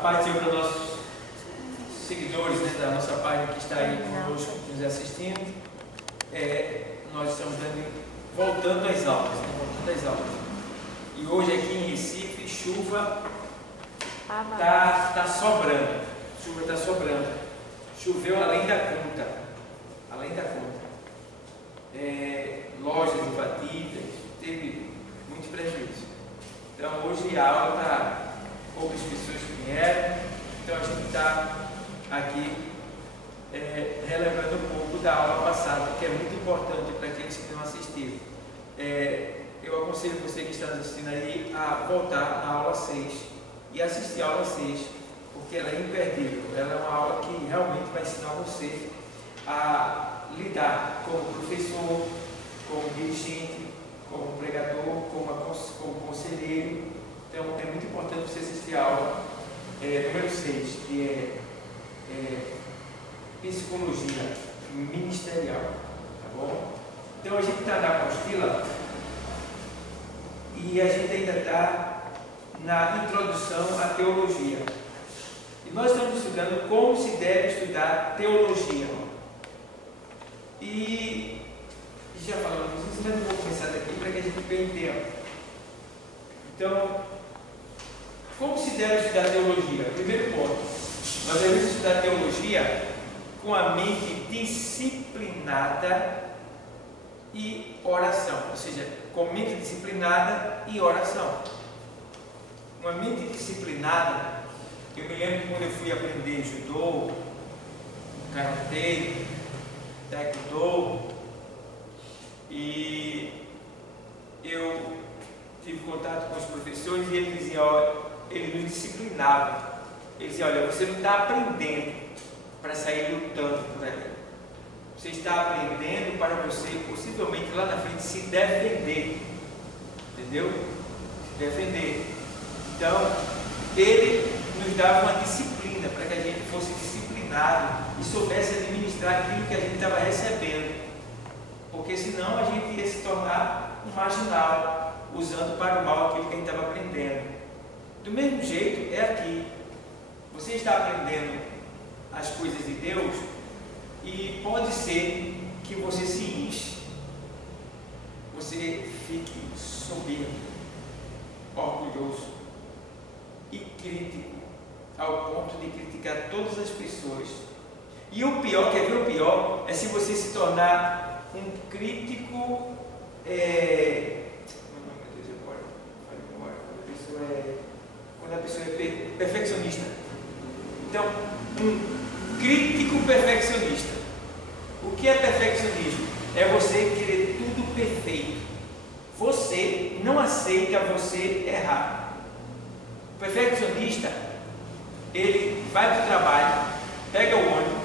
paz do Senhor para os nossos seguidores, né, da nossa página que está aí conosco, nos assistindo. Nós estamos voltando às aulas, né, voltando às aulas. E hoje aqui em Recife, chuva está sobrando. Chuva está sobrando. Choveu além da conta. Além da conta. Lojas invadidas, teve muito prejuízo. Então hoje a aula está, poucas pessoas vieram, então a gente está aqui relembrando um pouco da aula passada, que é muito importante para aqueles que não assistiram. Eu aconselho você que está nos assistindo aí a voltar na aula 6 e assistir a aula 6, porque ela é imperdível. Ela é uma aula que realmente vai ensinar você a lidar como professor, como dirigente, como pregador, como conselheiro. Então é muito importante você assistir a aula número 6, que é psicologia ministerial, tá bom? Então a gente está na apostila e a gente ainda está na introdução à teologia. E nós estamos estudando como se deve estudar teologia. E já falamos isso, mas não vou começar daqui para que a gente ganhe tempo. Então, como se deve estudar teologia? Primeiro ponto, nós devemos estudar teologia com a mente disciplinada e oração, ou seja, com mente disciplinada e oração. Uma mente disciplinada, eu me lembro quando eu fui aprender judô, karatê, taekwondo, e eu tive contato com os professores e ele dizia, ele nos disciplinava. Ele dizia, olha, você não está aprendendo para sair lutando por aí. Você está aprendendo para você, possivelmente lá na frente, se defender. Entendeu? Se defender. Então, ele nos dava uma disciplina para que a gente fosse disciplinado e soubesse administrar aquilo que a gente estava recebendo. Porque senão a gente ia se tornar um marginal, usando para o mal aquilo que a gente estava aprendendo. Do mesmo jeito é aqui. Você está aprendendo as coisas de Deus e pode ser que você se enche, você fique soberbo, orgulhoso e crítico, ao ponto de criticar todas as pessoas. E o pior, quer ver o pior? É se você se tornar um crítico, quando a pessoa é perfeccionista. Então, um crítico perfeccionista. O que é perfeccionismo? É você querer tudo perfeito. Você não aceita você errar. O perfeccionista, ele vai para o trabalho, pega o ônibus,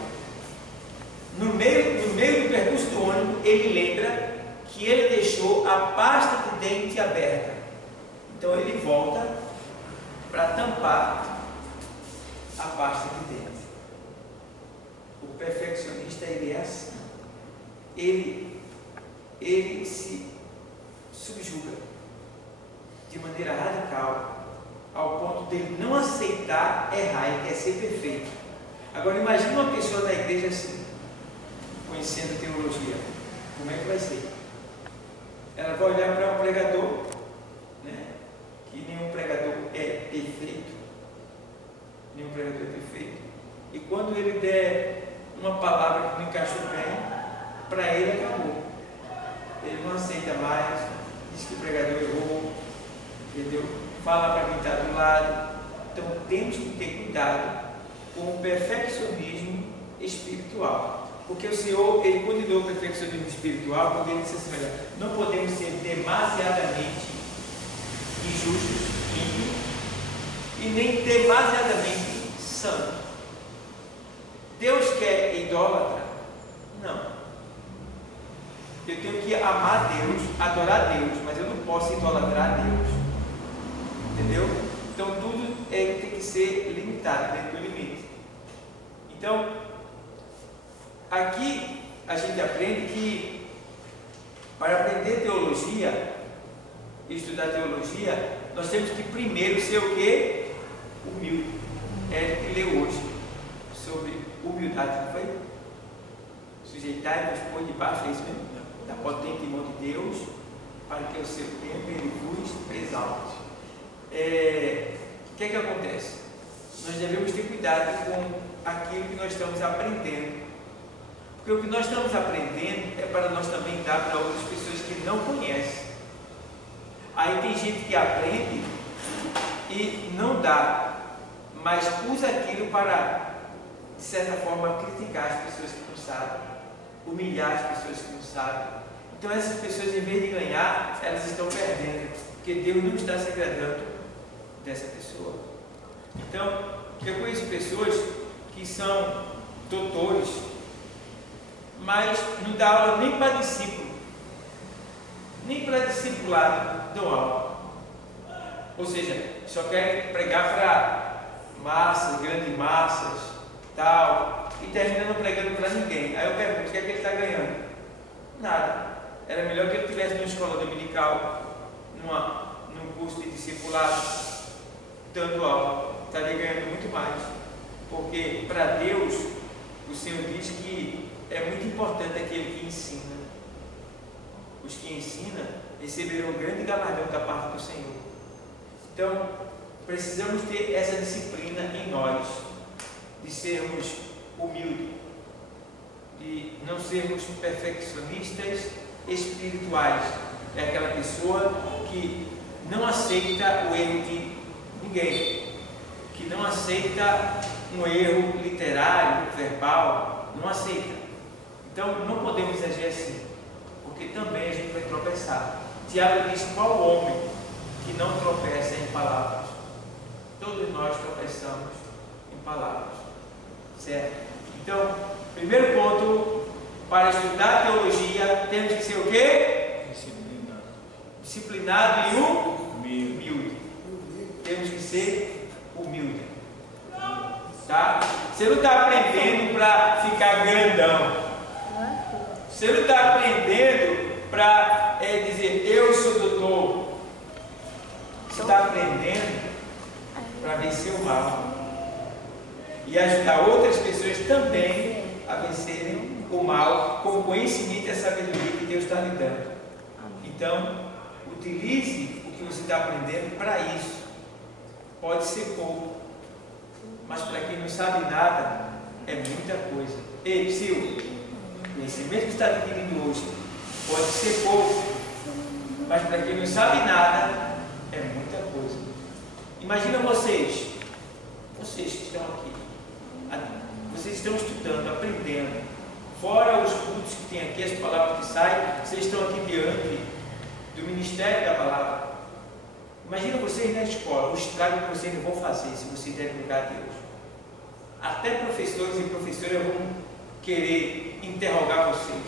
no meio do percurso do ônibus, ele lembra que ele deixou a pasta de dente aberta. Então ele volta para tampar a pasta de dente. O perfeccionista, ele é assim. Ele se subjuga de maneira radical, ao ponto de ele não aceitar errar, ele quer ser perfeito. Agora imagine uma pessoa da igreja assim, conhecendo teologia. Como é que vai ser? Ela vai olhar para um pregador, né? Que nenhum pregador é perfeito. Nenhum pregador é perfeito. E quando ele der uma palavra que não encaixou bem, para ele acabou. Ele não aceita mais, diz que o pregador errou, entendeu? Fala para quem está do lado. Então temos que ter cuidado com o perfeccionismo espiritual. Porque o Senhor, ele condenou o perfeccionismo espiritual quando ele disse assim, olha, não podemos ser demasiadamente injustos, ímpios, e nem demasiadamente santos. Deus quer idólatra? Não. Eu tenho que amar Deus, adorar Deus, mas eu não posso idolatrar Deus. Entendeu? Então tudo tem que ser limitado, dentro do limite. Então, aqui a gente aprende que para aprender teologia, estudar teologia, nós temos que primeiro ser o quê? Humilde. humildade, não foi? Sujeitai-vos por debaixo, é isso mesmo? Da potente mão de Deus, para que o seu tempo ele vos exalte. O que é que acontece? Nós devemos ter cuidado com aquilo que nós estamos aprendendo. Porque o que nós estamos aprendendo é para nós também dar para outras pessoas que não conhecem. Aí tem gente que aprende e não dá, mas usa aquilo para, de certa forma, criticar as pessoas que não sabem, humilhar as pessoas que não sabem. Então essas pessoas, em vez de ganhar, elas estão perdendo, porque Deus não está se agradando dessa pessoa. Então, eu conheço pessoas que são doutores, mas não dá aula nem para discípulo, nem para discipulado dão aula. Ou seja, só querem pregar para massas, grandes massas, tal, e terminando pregando para ninguém. Aí eu pergunto, o que é que ele está ganhando? Nada. Era melhor que ele estivesse numa escola dominical, num curso de discipulado, dando aula, estaria ganhando muito mais. Porque para Deus, o Senhor diz que é muito importante aquele que ensina. Os que ensinam receberão um grande galardão da parte do Senhor. Então, precisamos ter essa disciplina em nós, de sermos humildes, de não sermos perfeccionistas espirituais. É aquela pessoa que não aceita o erro de ninguém, que não aceita um erro literário, verbal, não aceita. Então, não podemos agir assim, porque também a gente vai tropeçar. Tiago diz: qual homem que não tropeça em palavras? Todos nós tropeçamos em palavras, certo? Então, primeiro ponto, para estudar teologia, temos que ser o quê? Disciplinado e humilde. Temos que ser humilde, tá? Você não está aprendendo para ficar grandão. Você não está aprendendo para dizer eu sou doutor. Você está aprendendo para vencer o mal e ajudar outras pessoas também a vencerem o mal com o conhecimento e a sabedoria que Deus está lhe dando. Então, utilize o que você está aprendendo para isso. Pode ser pouco, mas para quem não sabe nada, é muita coisa. Ei, Psyu, o conhecimento que está adquirindo hoje pode ser pouco, mas para quem não sabe nada, é muita coisa. Imagina vocês que estão aqui, vocês estão estudando, aprendendo, fora os cultos que tem aqui, as palavras que saem, vocês estão aqui diante do ministério da palavra. Imagina vocês na escola, o estrago que vocês não vão fazer se vocês derem lugar a Deus. Até professores e professoras vão querer interrogar vocês,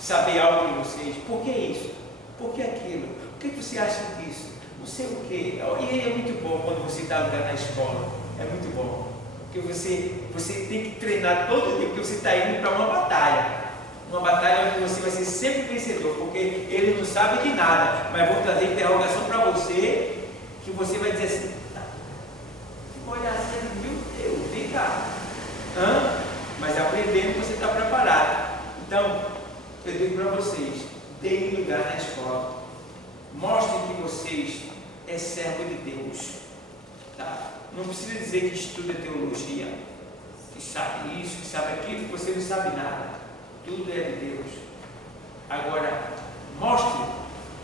saber algo de vocês. Por que isso? Por que aquilo? O que você acha disso? Não sei o quê. E é muito bom quando você dá lugar na escola. É muito bom. Porque você tem que treinar todo dia, porque você está indo para uma batalha. Uma batalha onde você vai ser sempre vencedor, porque ele não sabe de nada, mas vão trazer interrogação para você, que você vai dizer assim, você pode olhar assim, meu Deus, vem cá. Mas aprendendo você está preparado. Então, eu digo para vocês, deem lugar na escola. Mostrem que vocês é servo de Deus. Tá? Não precisa dizer que estuda teologia, que sabe isso, que sabe aquilo, que você não sabe nada. Tudo é de Deus. Agora, mostre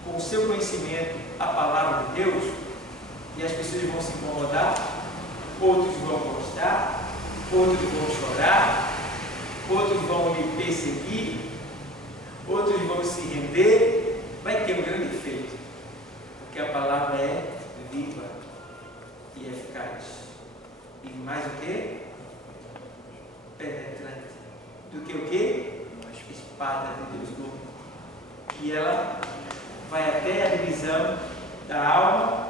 com o seu conhecimento a palavra de Deus e as pessoas vão se incomodar, outros vão gostar, outros vão chorar, outros vão lhe perseguir, outros vão se render. Vai ter um grande efeito, porque a palavra é viva e eficaz. E mais o que? Penetrante. Do que o que? Espada de Deus dupla. E ela vai até a divisão da alma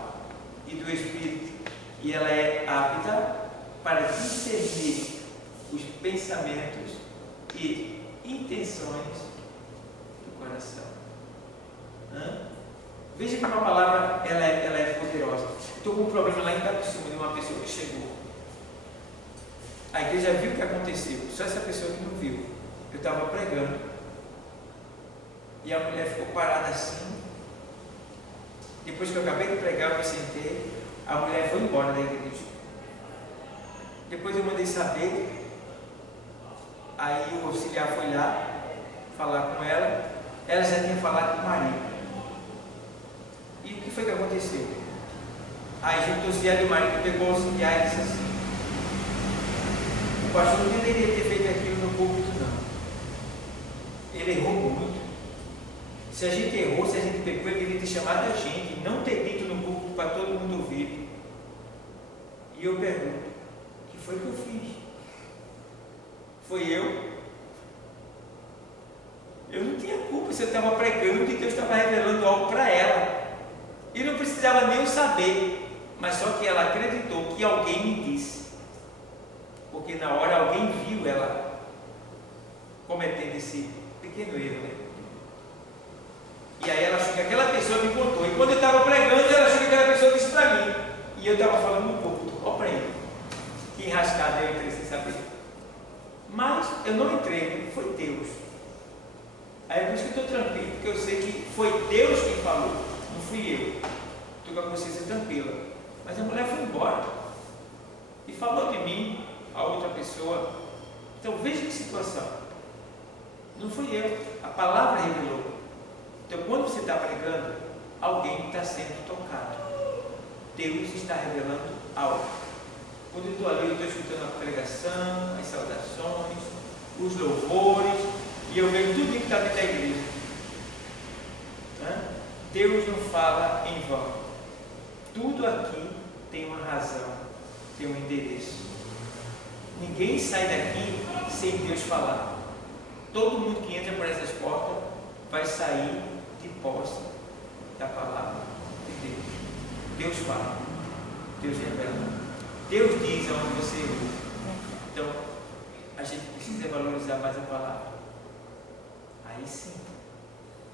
e do espírito. E ela é apta para discernir os pensamentos e intenções do coração. Veja que uma palavra ela é poderosa. Estou com um problema lá em Itapissuma de uma pessoa que chegou. A igreja viu o que aconteceu, só essa pessoa que não viu. Eu estava pregando e a mulher ficou parada assim. Depois que eu acabei de pregar, eu me sentei, a mulher foi embora da igreja. Depois eu mandei saber, aí o auxiliar foi lá falar com ela, ela já tinha falado com o marido. E o que foi que aconteceu? Aí juntou-se ela e o marido, pegou o auxiliar e disse assim: o pastor não deveria ter feito aquilo no púlpito, não. Ele errou muito. Se a gente errou, se a gente pecou, ele deveria ter chamado a gente, não ter dito no púlpito para todo mundo ouvir. E eu pergunto: o que foi que eu fiz? Foi eu? Eu não tinha culpa se eu estava pregando e Deus estava revelando algo para ela. E não precisava nem eu saber, mas só que ela acreditou que alguém me disse. Porque na hora alguém viu ela cometendo esse pequeno erro, né? E aí ela achou que aquela pessoa me contou. E quando eu estava pregando, ela achou que aquela pessoa disse para mim. E eu estava falando no púlpito. Olha para ele. Que enrascada eu entrei sem saber. Mas eu não entrei, foi Deus. Aí é por isso que eu estou tranquilo, porque eu sei que foi Deus quem falou, não fui eu. Estou com a consciência tranquila. Mas a mulher foi embora e falou de mim a outra pessoa. Então veja que situação. Não fui eu, a palavra revelou. Então quando você está pregando, alguém está sendo tocado. Deus está revelando algo. Quando eu estou ali, eu estou escutando a pregação, as saudações, os louvores, e eu vejo tudo que está dentro da igreja. Deus não fala em vão. Tudo aqui tem uma razão, tem um endereço. Ninguém sai daqui sem Deus falar. Todo mundo que entra por essas portas vai sair de posse da palavra de Deus. Deus fala, Deus revela, Deus diz aonde você errou. Então, a gente precisa valorizar mais a palavra. Aí sim,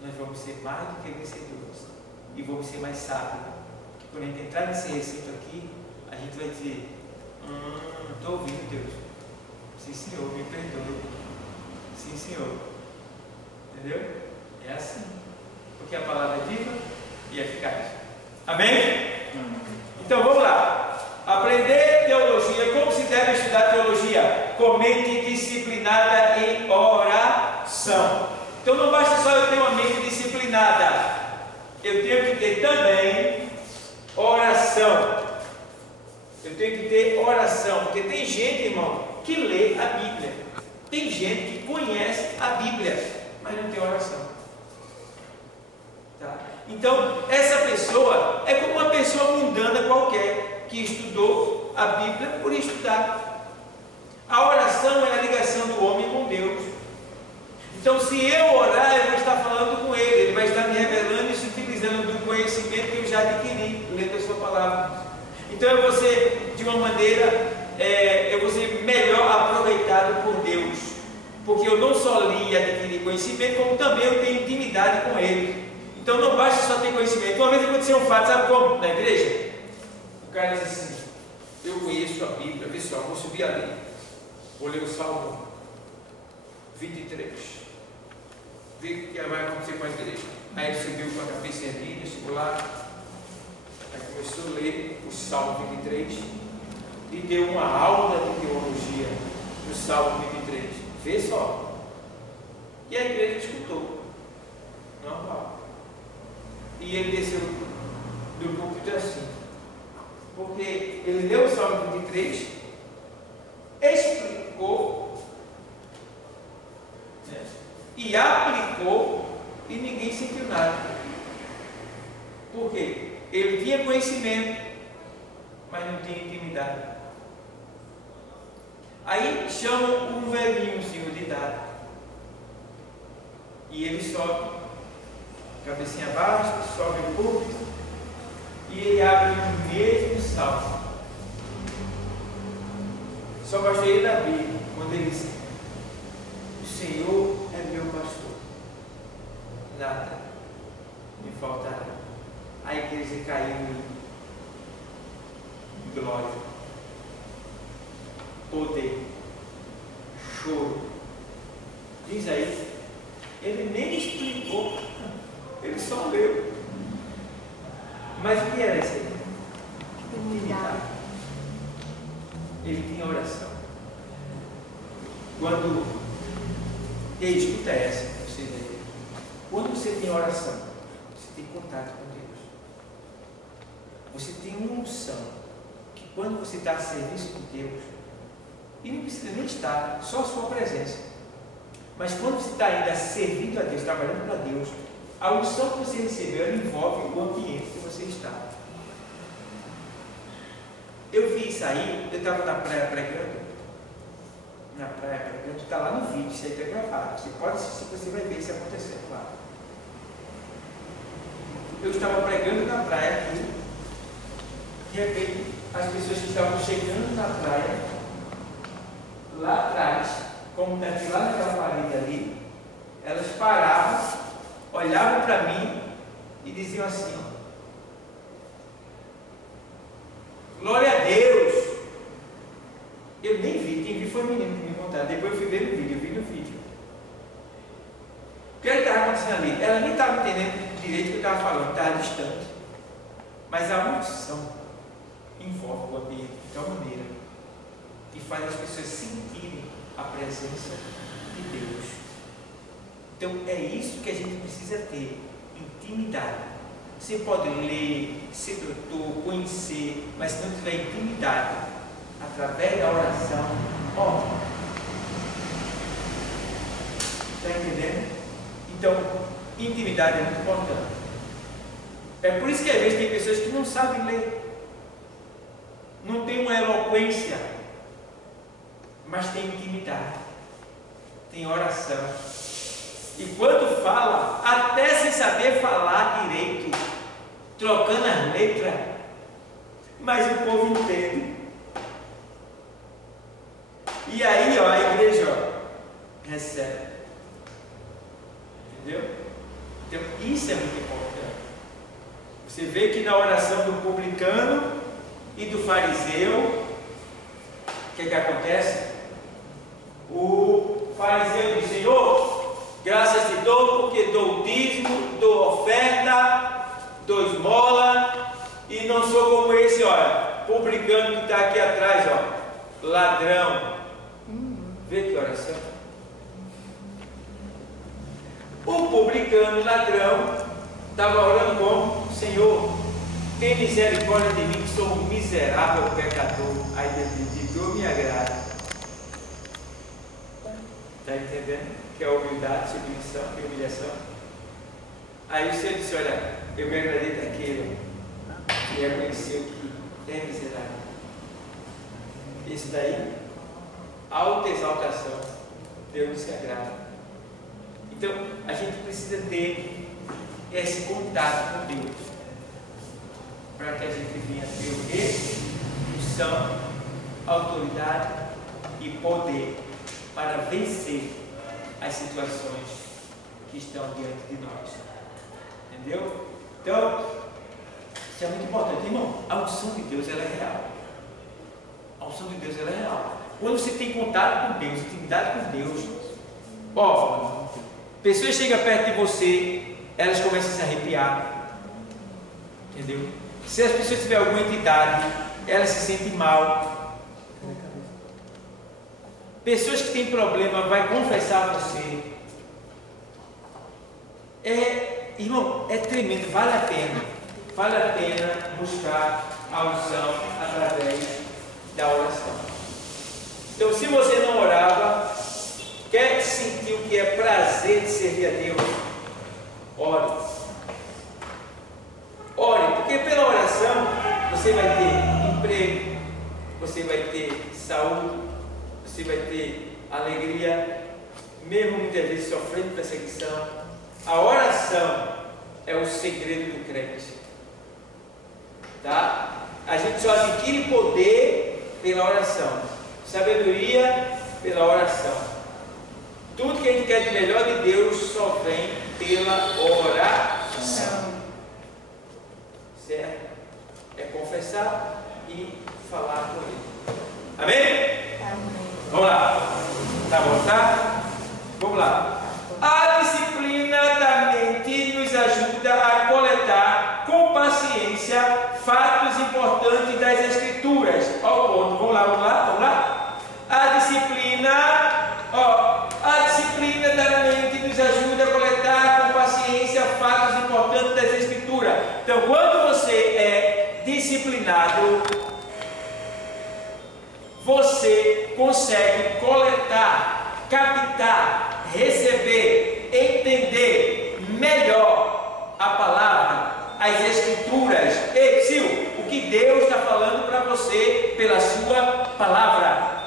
nós vamos ser mais do que vencedores e vamos ser mais sábios. Porque quando a gente entrar nesse recinto aqui, a gente vai dizer: estou ouvindo Deus. Sim, Senhor, me perdoe. Sim, Senhor. Entendeu? É assim. Porque a palavra é viva e eficaz. Amém? Então vamos lá. Aprender teologia. Como se deve estudar teologia? Com mente disciplinada em oração. Então não basta só eu ter uma mente disciplinada, eu tenho que ter também oração. Eu tenho que ter oração, porque tem gente, irmão, que lê a Bíblia. Tem gente que conhece a Bíblia, mas não tem oração. Tá? Então, essa pessoa é como uma pessoa mundana qualquer, que estudou a Bíblia por estudar. A oração é a ligação do homem com Deus. Então, se eu orar, eu vou estar falando com Ele. Ele vai estar me revelando e se utilizando do conhecimento que eu já adquiri, lendo a sua palavra. Então, eu vou ser, de uma maneira, eu vou ser melhor aproveitado por Deus. Porque eu não só li e adquiri conhecimento, como também eu tenho intimidade com Ele. Então, não basta só ter conhecimento. Uma vez aconteceu um fato, sabe como? Na igreja, o cara diz assim: eu conheço a Bíblia, pessoal, vou subir ali. Vou ler o Salmo 23. Ver o que vai acontecer com a igreja. Aí ele subiu com a cabeça erguida, chegou lá, aí começou a ler o Salmo 23 e deu uma aula de teologia no Salmo 23. Vê só. E a igreja escutou. Normal. E ele desceu do púlpito assim. Porque ele leu o Salmo 23, explicou, né? E aplicou, e ninguém sentiu nada. Por quê? Ele tinha conhecimento, mas não tinha intimidade. Aí chamam um velhinhozinho de idade, e ele sobe, cabecinha baixa, sobe o púlpito, e ele abre o mesmo salmo. Só basta ele abrir, quando ele diz: o Senhor é meu pastor, nada me faltará. A igreja caiu em glória, poder, choro. Diz aí, ele nem explicou, ele só leu. Mas o que era isso aí? Intimidade. Ele tinha oração. Quando, e aí, escuta essa, você vê. Quando você tem oração, você tem contato com Deus. Você tem uma unção, que quando você está a serviço de Deus, e não precisa nem estar, só a sua presença. Mas quando você está ainda servindo a Deus, trabalhando para Deus, a unção que você recebeu, ela envolve o ambiente que você está. Eu vi isso aí, eu estava na praia pregando. Está lá no vídeo, isso aí está gravado. Você pode assistir, você vai ver isso acontecendo lá. Eu estava pregando na praia aqui, de repente, as pessoas que estavam chegando na praia, lá atrás, como daqui lá naquela parede ali, elas paravam, olhavam para mim e diziam assim: glória a Deus. Eu nem vi, quem viu foi o menino que me contaram. Depois eu fui ver no vídeo, eu vi no vídeo. O que estava acontecendo ali? Ela nem estava entendendo direito o que eu estava falando, estava distante. Mas a unção envolve o ambiente de tal maneira que faz as pessoas sentirem a presença de Deus. Então é isso que a gente precisa ter, intimidade. Você pode ler, ser doutor, conhecer, mas se não tiver intimidade, através da oração, ó, está entendendo? Então, intimidade é muito importante. É por isso que às vezes tem pessoas que não sabem ler, não tem uma eloquência, mas tem intimidade, tem oração. E quando fala, até sem saber falar direito, trocando as letras, mas o povo entende. E aí, ó, a igreja, ó, recebe. Entendeu? Então, isso é muito importante. Você vê que na oração do publicano e do fariseu, o que acontece? O fariseu diz: Senhor, graças te dou porque dou o dízimo, dou oferta, dou esmola, e não sou como esse, olha, publicano que está aqui atrás, ó, ladrão. Vê que oração. O publicano, ladrão, estava orando como: Senhor, tem misericórdia de mim, que sou um miserável pecador. Aí Deus diz: tu me agrada. Está entendendo? Que é humildade, submissão e humilhação. Aí o Senhor disse: olha, eu me agradei daquele que reconheceu que é miserável. Isso daí, alta exaltação, Deus se agrada. Então, a gente precisa ter esse contato com Deus, para que a gente venha ter o quê? Unção, autoridade e poder para vencer as situações que estão diante de nós. Entendeu? Então, isso é muito importante. Irmão, a unção de Deus, ela é real. A unção de Deus, ela é real. Quando você tem contato com Deus, intimidade com Deus, ó, pessoas chegam perto de você, elas começam a se arrepiar. Entendeu? Se as pessoas tiverem alguma entidade, elas se sentem mal. Pessoas que têm problema, vai confessar a você. Irmão, é tremendo, vale a pena. Vale a pena buscar a unção através da oração. Então, se você não orava, quer sentir o que é prazer de servir a Deus, ore. Ore, porque pela oração você vai ter emprego, você vai ter saúde, você vai ter alegria, mesmo muitas vezes sofrendo perseguição. A oração é o segredo do crente, tá? A gente só adquire poder pela oração, sabedoria pela oração. Tudo que a gente quer de melhor de Deus só vem pela oração, certo? É confessar e falar com Ele. Amém? Amém. Vamos lá. Tá bom, tá? Vamos lá. A disciplina da mente nos ajuda a coletar com paciência fatos importantes das Escrituras. Ao ponto. Vamos lá. A disciplina da mente nos ajuda a coletar com paciência fatos importantes das Escrituras. Então, quando você é disciplinado, você consegue coletar, captar, receber, entender melhor a palavra, as Escrituras. Ei, Sil, o que Deus está falando para você pela sua palavra.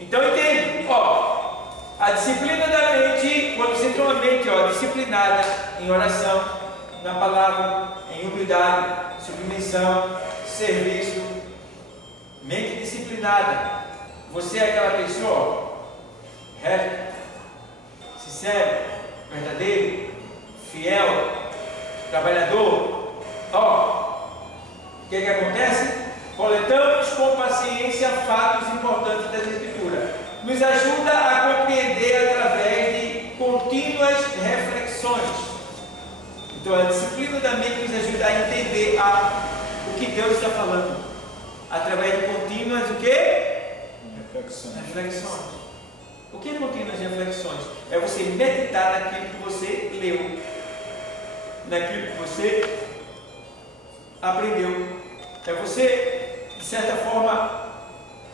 Então entende, a disciplina da mente, quando você tem uma mente disciplinada em oração, na palavra, em humildade, submissão, serviço, mente disciplinada, você é aquela pessoa reto, sincero, verdadeiro, fiel, trabalhador. O que acontece? Coletamos com paciência fatos importantes das Escrituras. Nos ajuda a compreender através de contínuas reflexões. Então a disciplina da mente nos ajuda a entender o que Deus está falando. Através de contínuas o quê? Reflexões. O que é contínuas reflexões? É você meditar naquilo que você leu, naquilo que você aprendeu. É você, de certa forma,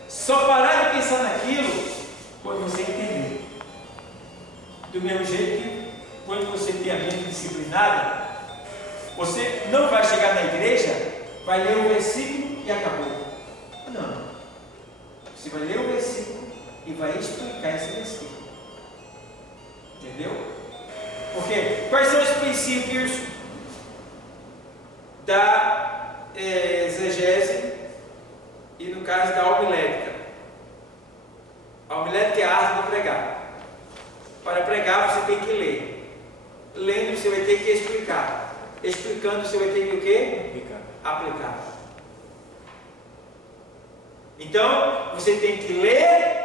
só parar de pensar naquilo quando você entender. Do mesmo jeito que quando você tem a mente disciplinada, você não vai chegar na igreja, vai ler um versículo e acabou. Não. Você vai ler o versículo e vai explicar esse versículo. Entendeu? Porque quais são os princípios da exegese e no caso da homilética? A homilética é a arte de pregar. Para pregar você tem que ler. Lendo você vai ter que explicar. Explicando você vai ter que o quê? Aplicar. Então você tem que ler,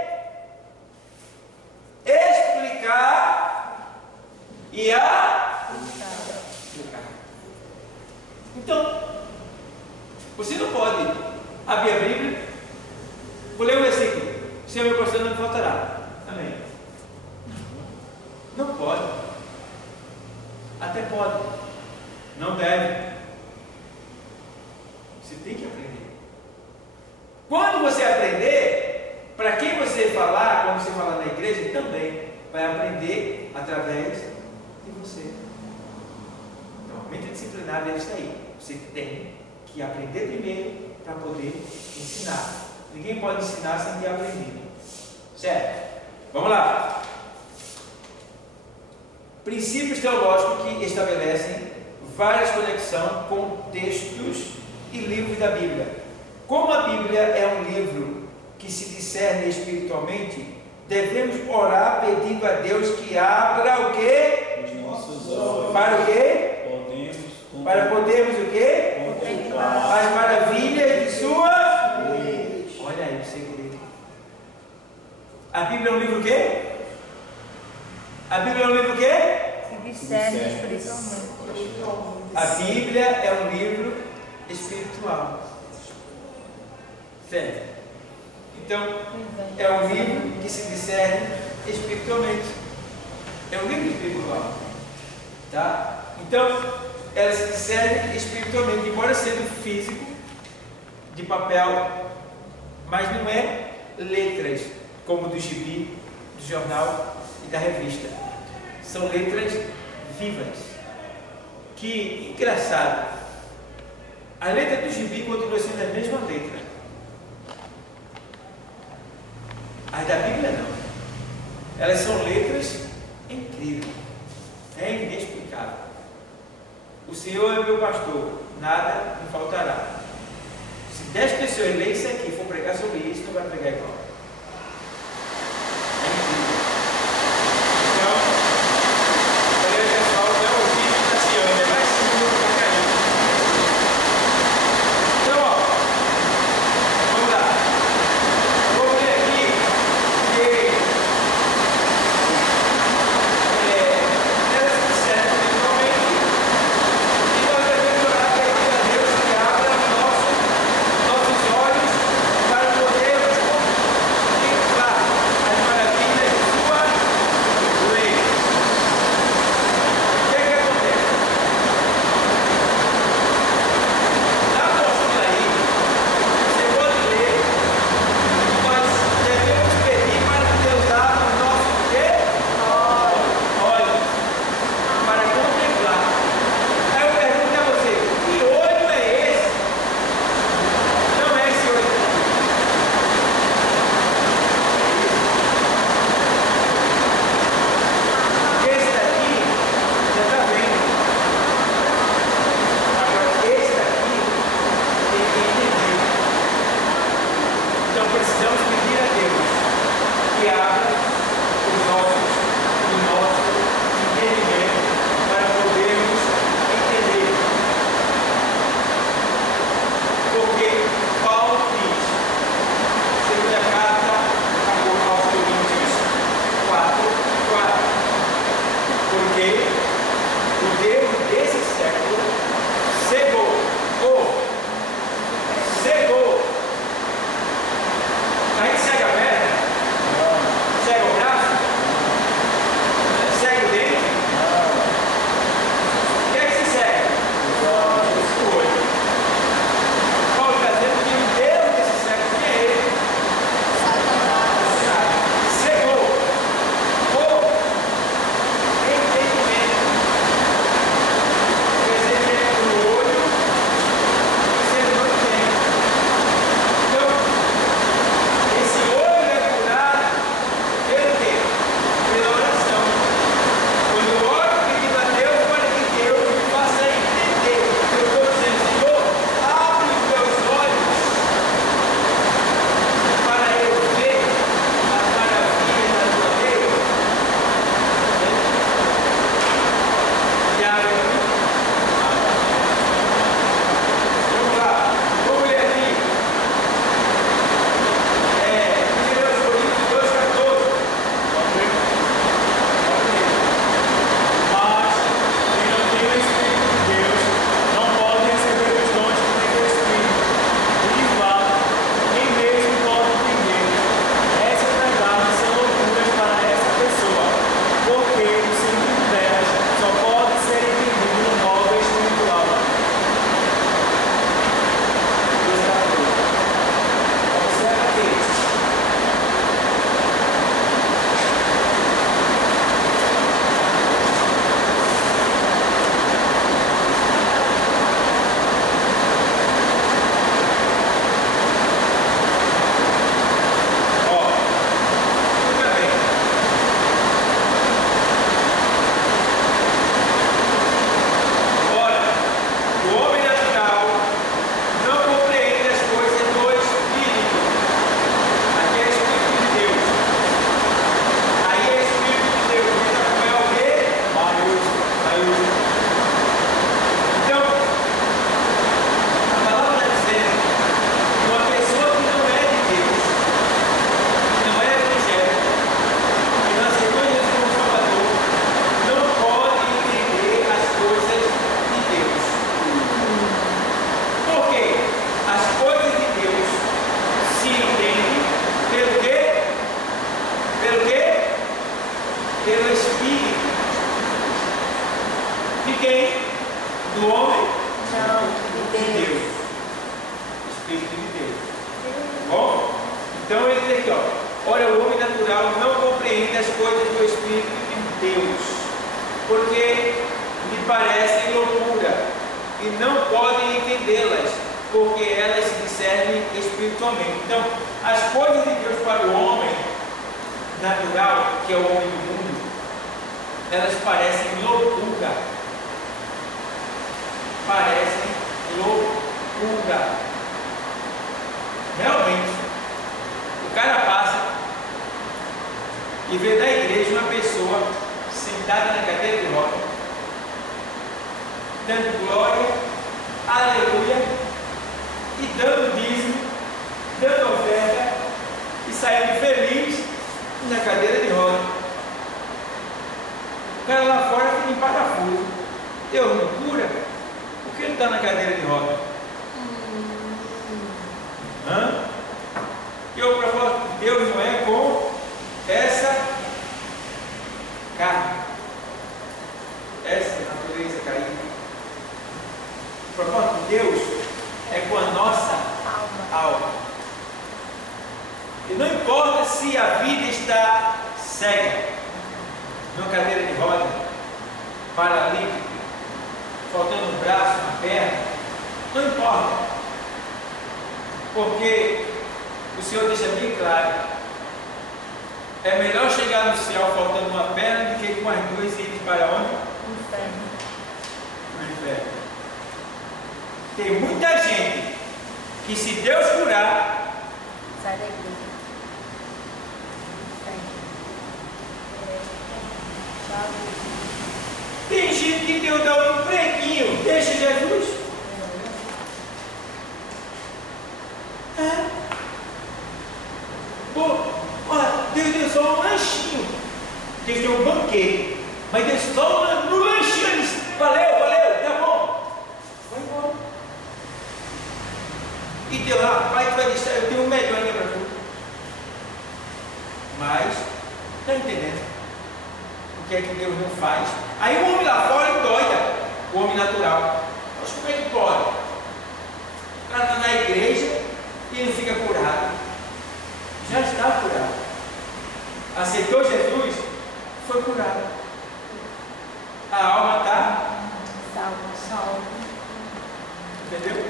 explicar e aplicar. Então você não pode abrir a Bíblia, vou ler o versículo: Senhor meu pastor, não me faltará. Amém. Não pode. Até pode. Não deve. Você tem que aprender. Quando você aprender, para quem você falar, quando você falar na igreja, também vai aprender através de você. Então, a mente disciplinada é isso aí. Você tem que aprender primeiro para poder ensinar. Ninguém pode ensinar sem ter aprendido. Certo? Vamos lá. Princípios teológicos que estabelecem várias conexões com textos e livros da Bíblia. Como a Bíblia é um livro que se discerne espiritualmente, devemos orar pedindo a Deus que abra o quê? Os nossos olhos. Para o quê? Para podermos o quê? Contemplar as maravilhas de sua lei. Olha aí o segredo. A Bíblia é um livro o quê? A Bíblia é um livro o quê? Se discerne espiritualmente. A Bíblia é um livro espiritual. Certo? Então, é um livro que se discerne espiritualmente. É um livro espiritual. Tá? Então, ela se discerne espiritualmente, embora sendo físico, de papel, mas não é letras, como do gibi, do jornal e da revista. São letras vivas. Que engraçado. A letra do gibi continua sendo a mesma letra. As da Bíblia não. Elas são letras incríveis. É inexplicável. O Senhor é meu pastor, nada me faltará. Se 10 pessoas lerem isso aqui e for pregar sobre isso, não vai pregar igual. É incrível. Então, galera, pessoal, já ouvi isso assim, é mais seguro pra caramba. Então, vamos lá. Eu vou ler aqui que Ora, o homem natural não compreende as coisas do Espírito de Deus, porque lhe parecem loucura, e não podem entendê-las, porque elas se discernem espiritualmente. Então, as coisas de Deus para o homem natural, que é o homem do mundo, elas parecem loucura. Parecem loucura. Realmente, o cara passa e vê na igreja uma pessoa sentada na cadeira de roda, dando glória, aleluia, e dando dízimo, dando oferta, e saindo feliz na cadeira de roda. O cara lá fora fica em parafuso. Deus não cura? Por que ele está na cadeira de roda? E o propósito de Deus não é com essa carne, essa natureza caída. O propósito de Deus é com a nossa alma. E não importa se a vida está cega, numa cadeira de roda, paralítico, faltando um braço, uma perna, não importa, porque o Senhor deixa bem claro: é melhor chegar no céu faltando uma perna do que com as duas e ir para onde? Inferno. No inferno. Tem muita gente que, se Deus curar, Sai da igreja. tem gente que Deus dá um empreguinho, deixa Jesus. Pô, olha, Deus deu só um lanchinho. Deus deu um banquete, mas Deus só no lanchinho. Ele disse: valeu, tá bom, vai embora. E Deus, rapaz, tu vai deixar, eu tenho um melhor ainda para tu. Mas, está entendendo o que é que Deus não faz? Aí o homem lá fora endoida, o homem natural. Mas como é que pode? O cara está na igreja e ele fica curado. Já está curado. Aceitou Jesus, foi curado. A alma está Salvo. entendeu?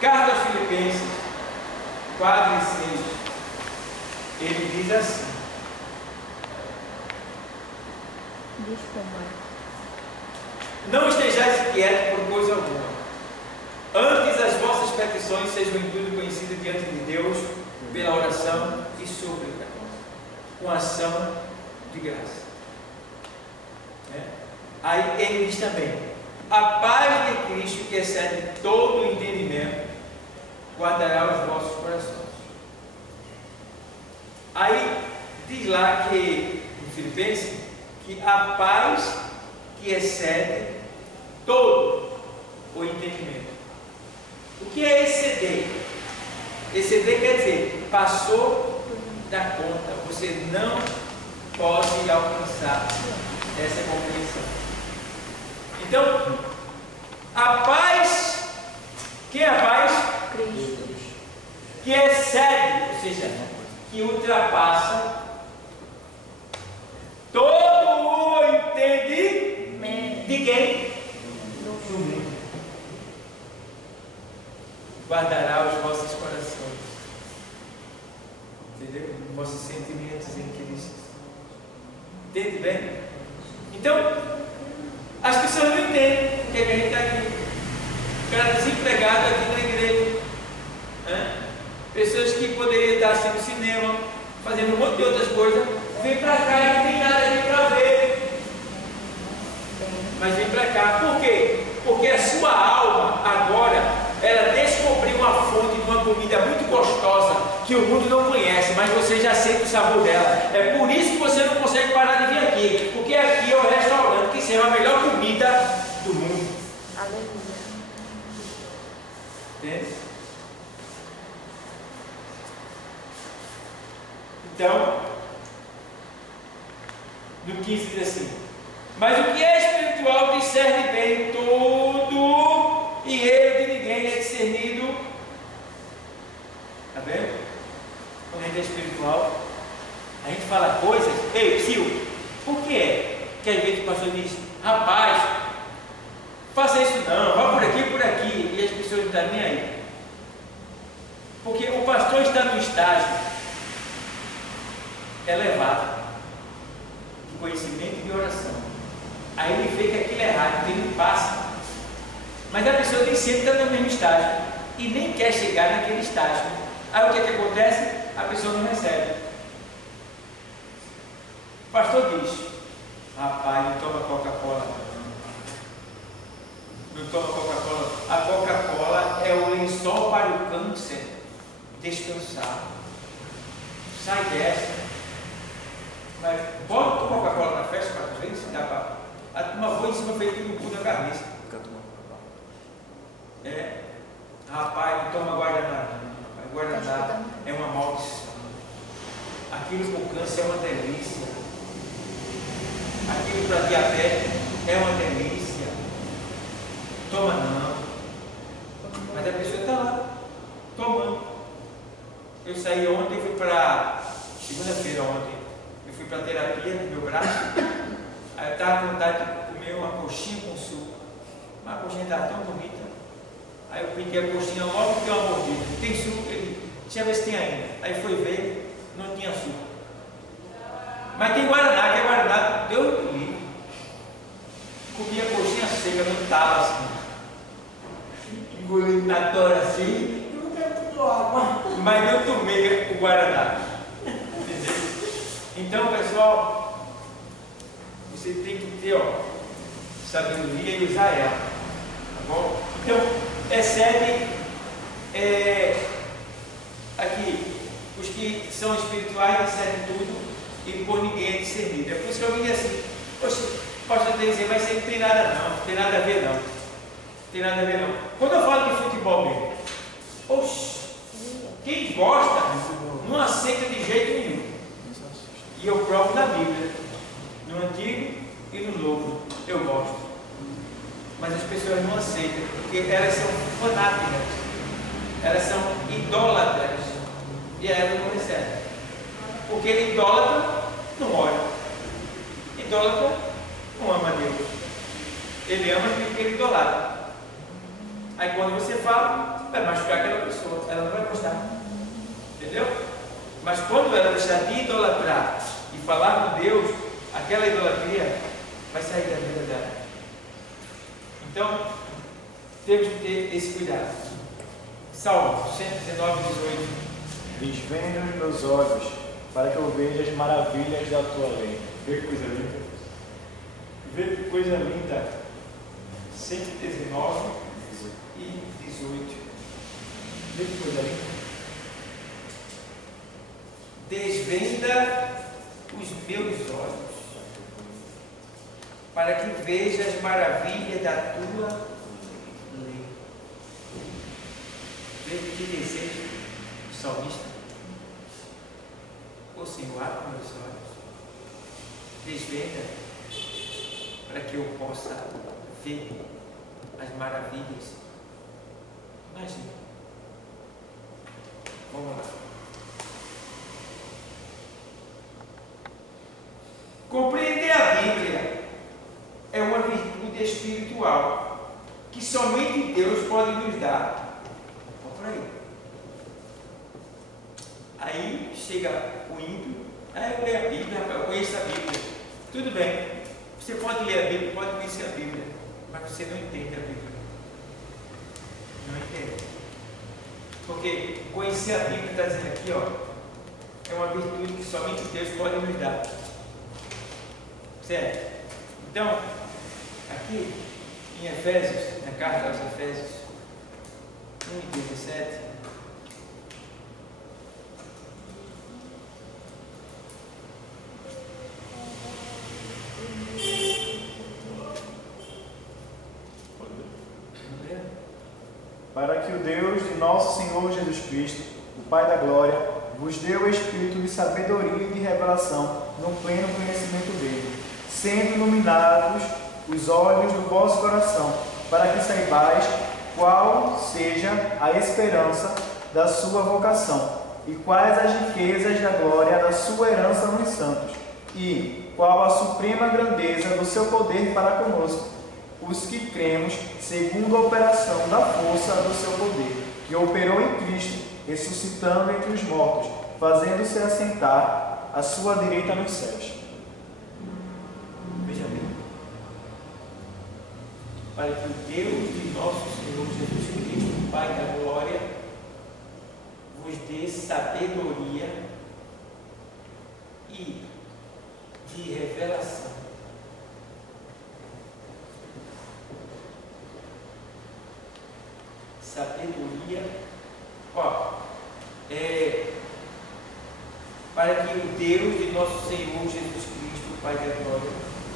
Carta aos Filipenses 4:6, ele diz assim: Diz como não estejais inquietos por coisa alguma, antes as vossas petições sejam em tudo conhecidas diante de Deus pela oração e súplica, com ação de graça. Aí ele diz também: a paz de Cristo, que excede todo o entendimento, guardará os vossos corações. Aí diz lá que, em Filipenses, que a paz que excede todo o entendimento. O que é exceder? Exceder quer dizer, passou da conta, você não pode alcançar essa compreensão. Então, a paz, que é a paz? Cristo. Que excede, ou seja, que ultrapassa todo o entendimento de quem? Do mundo. Guardará os vossos corações, entendeu? Vossos sentimentos em Cristo. Entende bem? Então, as pessoas não entendem porque a gente está aqui. O cara desempregado aqui na igreja. Pessoas que poderiam estar assim no cinema, fazendo um monte de outras coisas, vem para cá e não tem nada aqui para ver. Mas vem para cá. Por quê? Porque a sua alma agora, ela descobriu uma fonte de uma comida muito gostosa que o mundo não conhece, mas você já sente o sabor dela. É por isso que você não consegue parar de vir aqui, porque aqui é o restaurante que serve a melhor comida do mundo. Aleluia. Entende? Então, no 15 diz assim: mas o que é espiritual discerne bem tudo, e erro de ninguém é discernido vendo? Quando a gente é espiritual, a gente fala coisas. Ei, Sil, por que é que às vezes o pastor diz, rapaz, faça isso não, vá por aqui, e as pessoas não estão nem aí? Porque o pastor está no estágio elevado de conhecimento e de oração. Aí ele vê que aquilo é errado, então ele passa. Mas a pessoa nem sempre está no mesmo estágio e nem quer chegar naquele estágio. Aí o que acontece? A pessoa não recebe. O pastor diz, rapaz, não toma Coca-Cola não toma Coca-Cola. A Coca-Cola é o lençol para o câncer descansar. Sai dessa. Mas bota Coca-Cola na festa para ver se dá para. A turma foi em cima feito no cu da cabeça. Rapaz, não toma Guaraná. Guaraná é uma maldição. Aquilo para o câncer é uma delícia. Aquilo para diabetes é uma delícia. Toma não. Mas a pessoa está lá, tomando. Eu saí ontem, fui para segunda-feira ontem. Eu fui para a terapia no meu braço. Aí eu estava com vontade de comer uma coxinha com suco. Mas a coxinha estava tão bonita. Aí eu pedi a coxinha logo que uma mordida. Tem suco? Ele, deixa eu ver se tem ainda. Aí foi ver, não tinha suco. Mas tem Guaraná, que é Guaraná. Deus me livre. Comi a coxinha seca, não estava assim. Engolindo na tora assim. Eu quero tudo água. Mas eu tomei o Guaraná. Entendeu? Então, pessoal, você tem que ter, sabedoria e usar ela. Tá bom? Então, recebe aqui, os que são espirituais recebem tudo e por ninguém é discernido. É por isso que eu vim assim, poxa, pastor dizer, mas isso aí não tem nada não, não tem nada a ver não. Não tem nada a ver não. Quando eu falo de futebol mesmo, oxe, quem gosta não aceita de jeito nenhum. E eu provo na Bíblia, no Antigo e no Novo, eu gosto. Mas as pessoas não aceitam, porque elas são fanáticas, elas são idólatras, e aí elas não recebem. Porque ele idólatra não ora, idólatra não ama Deus, ele ama porque ele idolatra. Aí quando você fala, vai machucar aquela pessoa, ela não vai gostar, entendeu? Mas quando ela deixar de idolatrar e falar com Deus, aquela idolatria vai sair da vida dela. Então, temos que ter esse cuidado. Salmo 119, 18. Desvenda os meus olhos, para que eu veja as maravilhas da tua lei. Vê que coisa linda. Vê que coisa linda. 119 e 18. Vê que coisa linda. Desvenda os meus olhos, para que veja as maravilhas da tua lei. Veja que desejo o salmista. O Senhor, abre meus olhos, desvenda, para que eu possa ver as maravilhas. Imagina. Vamos lá. Compreender a Bíblia é uma virtude espiritual que somente Deus pode nos dar. Vamos por aí. Aí chega o ímpio, eu leio a Bíblia, eu conheço a Bíblia. Tudo bem, você pode ler a Bíblia, pode conhecer a Bíblia, mas você não entende a Bíblia. Não entende. Porque conhecer a Bíblia está dizendo aqui, é uma virtude que somente Deus pode nos dar. Certo? Então, aqui em Efésios, na carta aos Efésios 1:17, para que o Deus de nosso Senhor Jesus Cristo, o Pai da Glória, vos dê o espírito de sabedoria e de revelação no pleno conhecimento dele, sendo iluminados os olhos do vosso coração, para que saibais qual seja a esperança da sua vocação, e quais as riquezas da glória da sua herança nos santos, e qual a suprema grandeza do seu poder para conosco, os que cremos, segundo a operação da força do seu poder, que operou em Cristo, ressuscitando entre os mortos, fazendo-se assentar à sua direita nos céus. Veja bem. Para que o Deus de nosso Senhor Jesus Cristo, Pai da glória, vos dê sabedoria e de revelação. Sabedoria, para que o Deus de nosso Senhor Jesus Cristo, Pai da glória,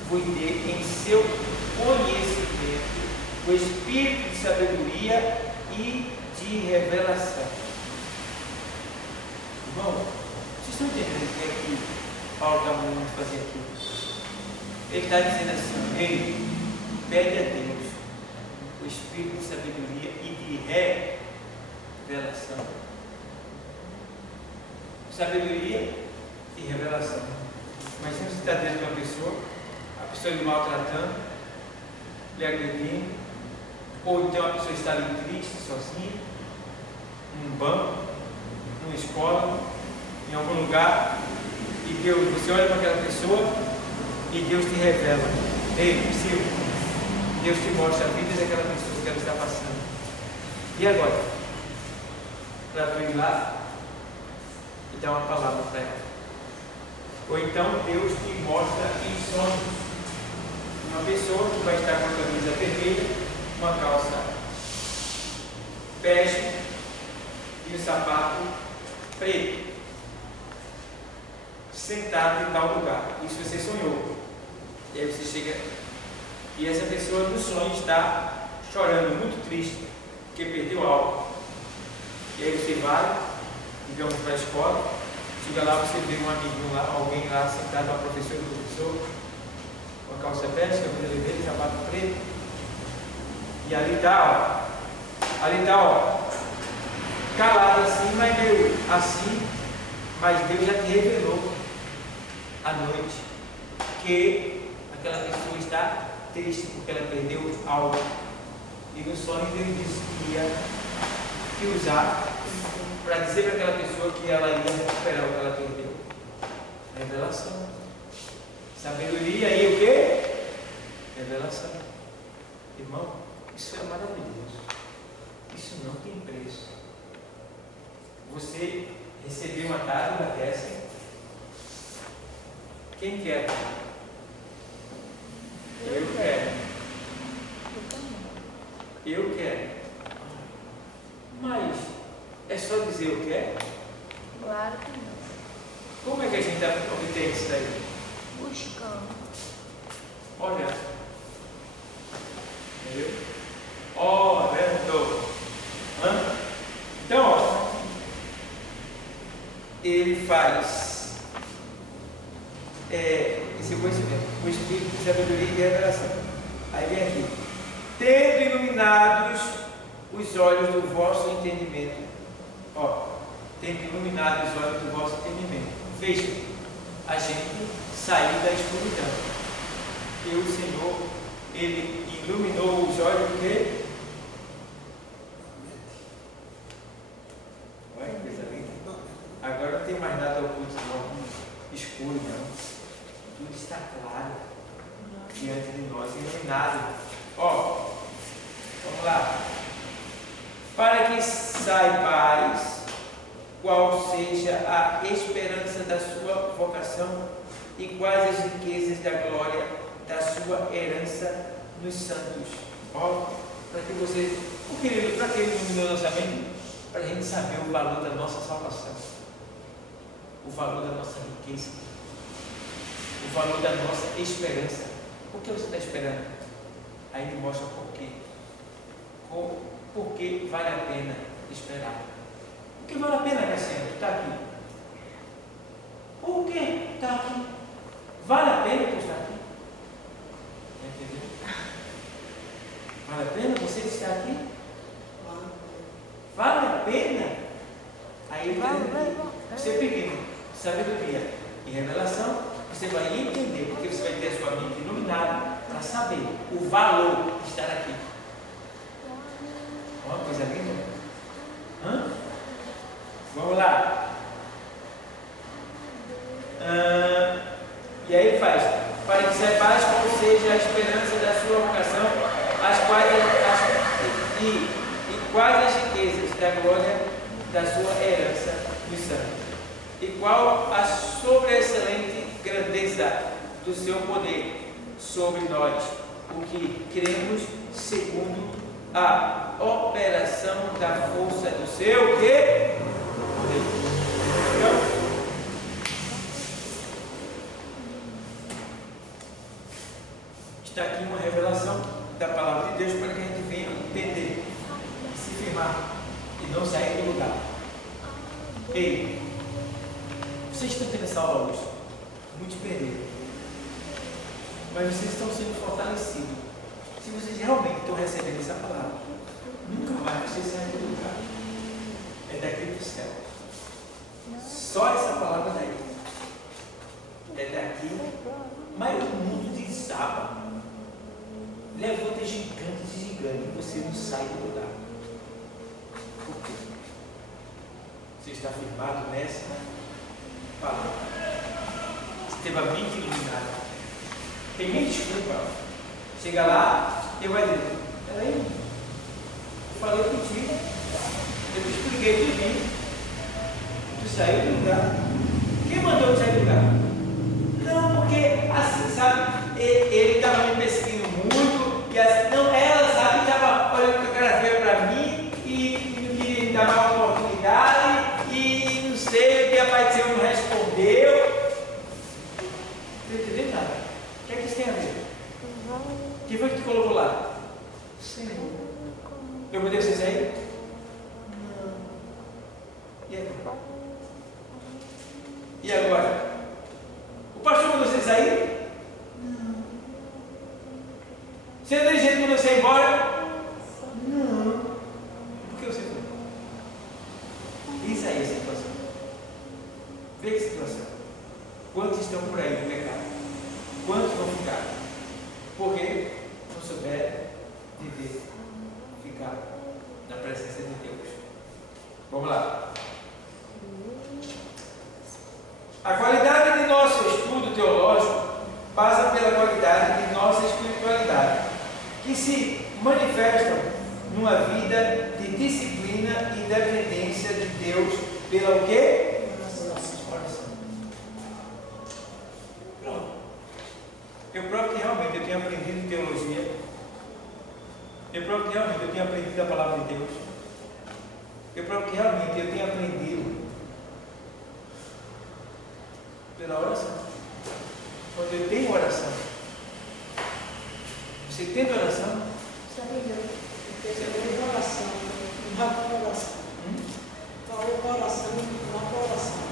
vos dê em seu conhecimento o espírito de sabedoria e de revelação. Irmão, vocês estão entendendo o que é que Paulo está mandando fazer aqui? Ele está dizendo assim: ei, pede a Deus o espírito de sabedoria e de revelação. Sabedoria e revelação. Mas sempre você está dentro de uma pessoa, a pessoa lhe maltratando, lhe agredindo, ou então a pessoa está ali triste, sozinha, num banco, numa escola, em algum lugar, e você olha para aquela pessoa e Deus te revela: ei, Silvio, Deus te mostra a vida daquela pessoa que ela está passando. E agora? Para tu ir lá e dar uma palavra para ela. Ou então Deus te mostra em sonhos uma pessoa que vai estar com a camisa vermelha, uma calça bege e um sapato preto, sentado em tal lugar. Isso você sonhou. E aí você chega e essa pessoa no sonho está chorando, muito triste, porque perdeu algo. E aí você vai, digamos, para a escola, chega lá, você vê um amiguinho lá, alguém lá sentado, uma professora, um professor, com a calça bege, camisa vermelha, sapato preto. E ali está, calado assim, mas meio assim, mas Deus já te revelou à noite que aquela pessoa está triste porque ela perdeu algo. E no sonho Deus disse que ia te usar para dizer para aquela pessoa que ela ia recuperar o que ela perdeu. Revelação. Sabedoria e o quê? Revelação. Irmão, isso é maravilhoso. Isso não tem preço. Você recebeu uma dádiva dessa? Quem quer? Eu quero. Eu quero. Mas é só dizer eu quero? Claro que não. Como é que a gente obtém isso daí? Buscando. Olha. Entendeu? Orando. Então, ó, ele faz esse conhecimento, o espírito de sabedoria e de revelação. Aí vem aqui: tendo iluminados os olhos do vosso entendimento. Ó, tendo iluminado os olhos do vosso entendimento. Veja, a gente saiu da escuridão. E o Senhor, Ele iluminou os olhos do quê? Olha que coisa linda. Agora não tem mais nada oculto, não. Escuro, não. Tudo está claro diante de nós, iluminado. Ó, vamos lá. Para que saibais qual seja a esperança da sua vocação e quais as riquezas da glória da sua herança nos santos. Ó, para que você, para que ele iluminou nossa mente? Para a gente saber o valor da nossa salvação, o valor da nossa riqueza, o valor da nossa esperança. Por que você está esperando? Aí ele mostra por quê. Por que vale a pena esperar? Por que vale a pena, Cassiano? Tu está aqui. Por que está aqui? Vale a pena tu estar aqui? Entendeu? Vale a pena você estar aqui? Vale a pena Você pedindo sabedoria e revelação, você vai entender, porque você vai ter a sua mente iluminada para saber o valor de estar aqui. Uma coisa linda. Vamos lá. E aí ele faz, para que saibais qual seja a esperança da sua vocação, e quais as riquezas da glória da sua herança nos santos, e qual a sobreexcelente grandeza do seu poder sobre nós, o que cremos segundo a operação da força do seu poder. Então, está aqui uma revelação da palavra de Deus para que a gente venha entender, se firmar e não sair do lugar. Ei, vocês estão tendo essa aula hoje? Muitos perderam, mas vocês estão sendo fortalecidos. Se vocês realmente estão recebendo essa palavra, nunca mais vocês saem do lugar. É daqui do céu. Só essa palavra daí. É daqui. Mas o mundo desaba. Levanta gigantes e gigantes e você não sai do lugar. Por quê? Você está firmado nessa palavra. Você teve a mente iluminada. Tem nem desculpa. Chega lá e vai dizer: peraí, eu falei contigo, eu te expliquei tudinho, tu saiu do lugar. Quem mandou tu sair do lugar? Não, porque assim, sabe, ele estava me perseguindo muito, e assim, não, ela, sabe, estava olhando com a cara feia para mim, e não queria me dar uma oportunidade, e não sei, o que a Pai do Senhor não respondeu. Não entendeu nada. O que é que isso tem a ver? Quem foi que te colocou lá? Senhor. Eu mandei vocês sair? Não. E agora? E agora? O pastor mandou vocês sair? Não. Você não dirigente mandou você ir embora? Não. Por que você foi? Isso aí é a situação. Vê que situação. Quantos estão por aí no pecado? Quantos vão ficar? Porque não souber viver, ficar na presença de Deus. Vamos lá. A qualidade de nosso estudo teológico passa pela qualidade de nossa espiritualidade, que se manifestam numa vida de disciplina e dependência de Deus pela o quê? Oração. Pronto. Eu provo que realmente eu tenho aprendido teologia. Eu provo que realmente eu tenho aprendido a palavra de Deus. Eu provo que realmente eu tenho aprendido pela oração. Quando eu tenho oração. Você tem oração? Você aprendeu. Você aprendeu oração. Uma oração. Falou oração, uma oração.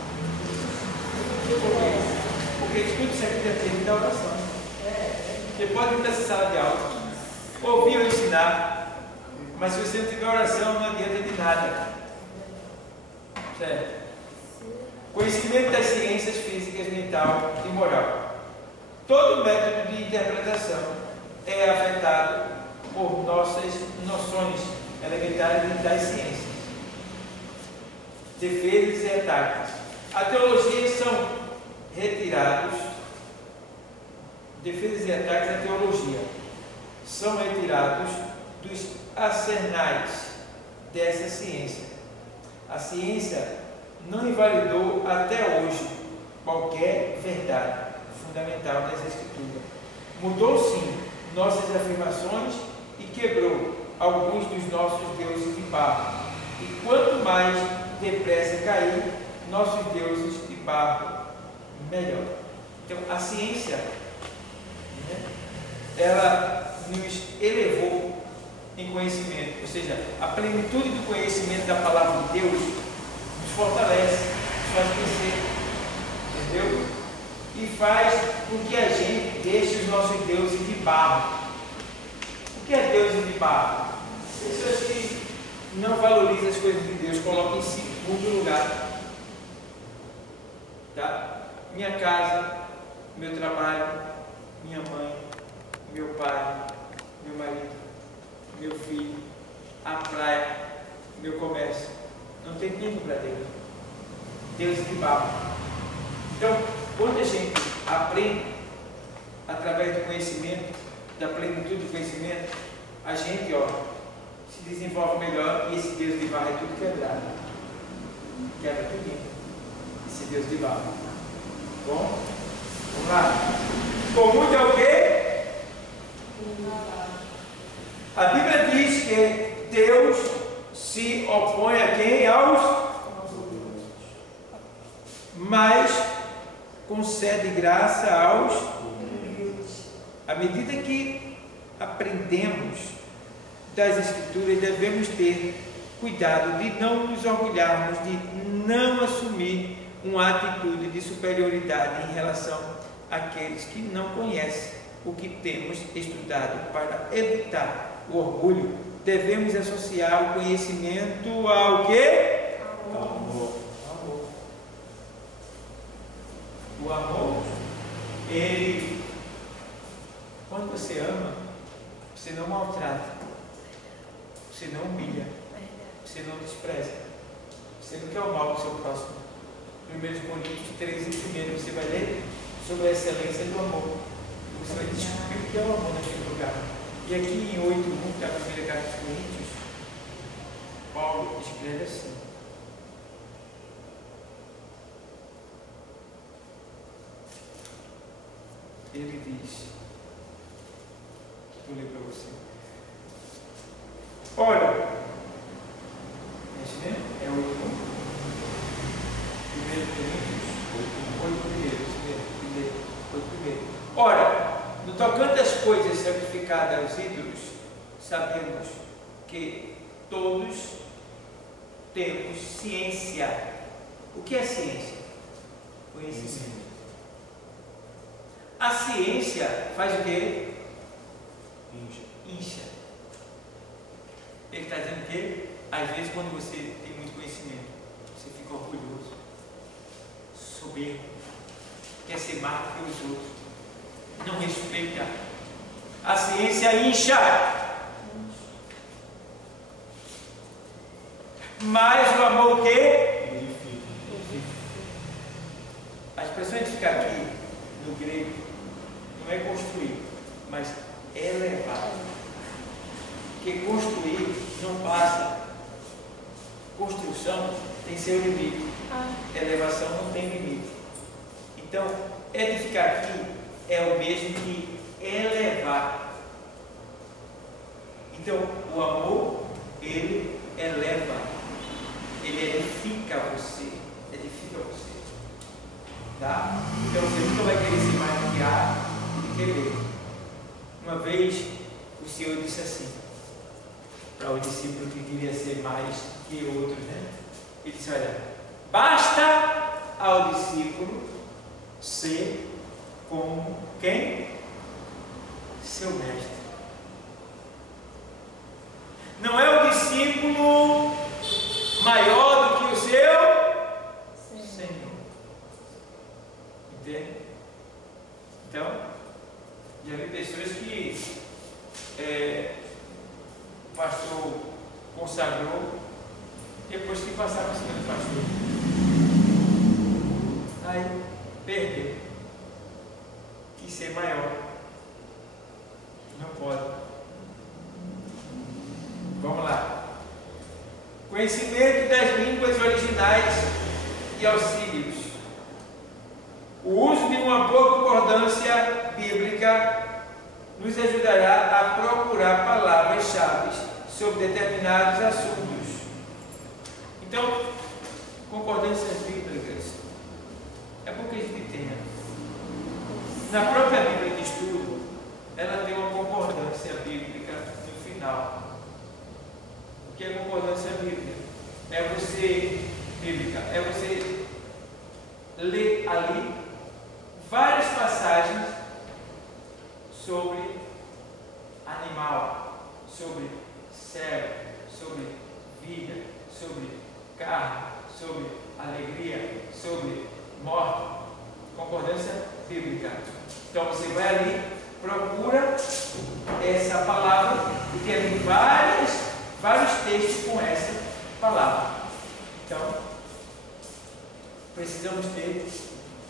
Porque tudo isso aqui depende da oração. Você pode ir nessa sala de aula, ouvir ou ensinar, mas se você não tiver oração, não adianta de nada. Certo? Conhecimento das ciências físicas, mental e moral. Todo método de interpretação é afetado por nossas noções elementares das ciências, defesas e ataques. A teologia são retirados. Defesas e ataques à teologia são retirados dos arsenais dessa ciência. A ciência não invalidou até hoje qualquer verdade fundamental das Escrituras. Mudou sim nossas afirmações e quebrou alguns dos nossos deuses de barro. E quanto mais depressa cair nossos deuses de barro, melhor. Então a ciência, ela nos elevou em conhecimento, ou seja, a plenitude do conhecimento da palavra de Deus nos fortalece, nos faz crescer, entendeu? E faz com que a gente deixe os nossos deuses de barro. O que é deuses de barro? Pessoas que não valorizam as coisas de Deus, colocam em segundo lugar tá? Minha casa, meu trabalho, minha mãe, meu pai, meu marido, meu filho, a praia, meu comércio. Não tem tempo para Deus. Deus que baba. Então, quando a gente aprende através do conhecimento, da plenitude do conhecimento, a gente, se desenvolve melhor e esse Deus de barra é tudo quebrado. Quebra tudo. Esse Deus de barra. Bom? Vamos lá. Com muito é o quê? A Bíblia diz que Deus se opõe a quem? Aos, mas concede graça aos. À medida que aprendemos das Escrituras, devemos ter cuidado de não nos orgulharmos, de não assumir uma atitude de superioridade em relação àqueles que não conhecem o que temos estudado. Para evitar o orgulho, devemos associar o conhecimento ao quê? Ao amor. O amor, ele, quando você ama, você não maltrata, você não humilha, você não despreza, você não quer o mal do seu próximo. 1 Coríntios 13:1, você vai ler sobre a excelência do amor. Você vai descobrir o que é o amor naquele lugar. E aqui em 8:1 da primeira carta dos Coríntios, Paulo escreve assim: ele diz, vou ler para você. Ora, é isso mesmo? É 8:1. 1 Coríntios 8:1. Ora, no tocante às coisas sacrificadas aos ídolos, sabemos que todos temos ciência. O que é ciência? Conhecimento. A ciência faz o quê? Incha. Ele está dizendo que, às vezes, quando você tem muito conhecimento, você fica orgulhoso, soberbo, quer ser mais do que os outros, não respeita. A ciência incha. Mas o amor o quê? A expressão edificar aqui, no grego, não é construir, mas elevar. Porque construir não passa. Construção tem seu limite. Elevação não tem limite. Então, edificar aqui é o mesmo que elevar. Então, o amor, ele eleva. Ele edifica você. Edifica você. Tá? Então, você nunca vai querer ser mais do que A do que B. Uma vez, o Senhor disse assim, para o discípulo que queria ser mais que outros, né? Ele disse, olha, basta ao discípulo ser como quem? Seu mestre. Não é o discípulo maior do que o seu Senhor. Entende? Então, já vi pessoas que o pastor consagrou, depois que passaram em cima do pastor, aí perdeu. Quis ser maior. Não pode. Vamos lá. Conhecimento das línguas originais e auxílios. O uso de uma boa concordância bíblica nos ajudará a procurar palavras-chave sobre determinados assuntos. Então, concordâncias bíblicas é bom que a gente tenha. Na própria Bíblia de estudo, ela tem uma concordância bíblica no final. O que é concordância bíblica? É você ler ali várias passagens sobre animal, sobre céu, sobre vida, sobre carne, sobre alegria, sobre morto. Concordância bíblica. Então você vai ali, procura essa palavra e tem ali vários textos com essa palavra. Então, precisamos ter,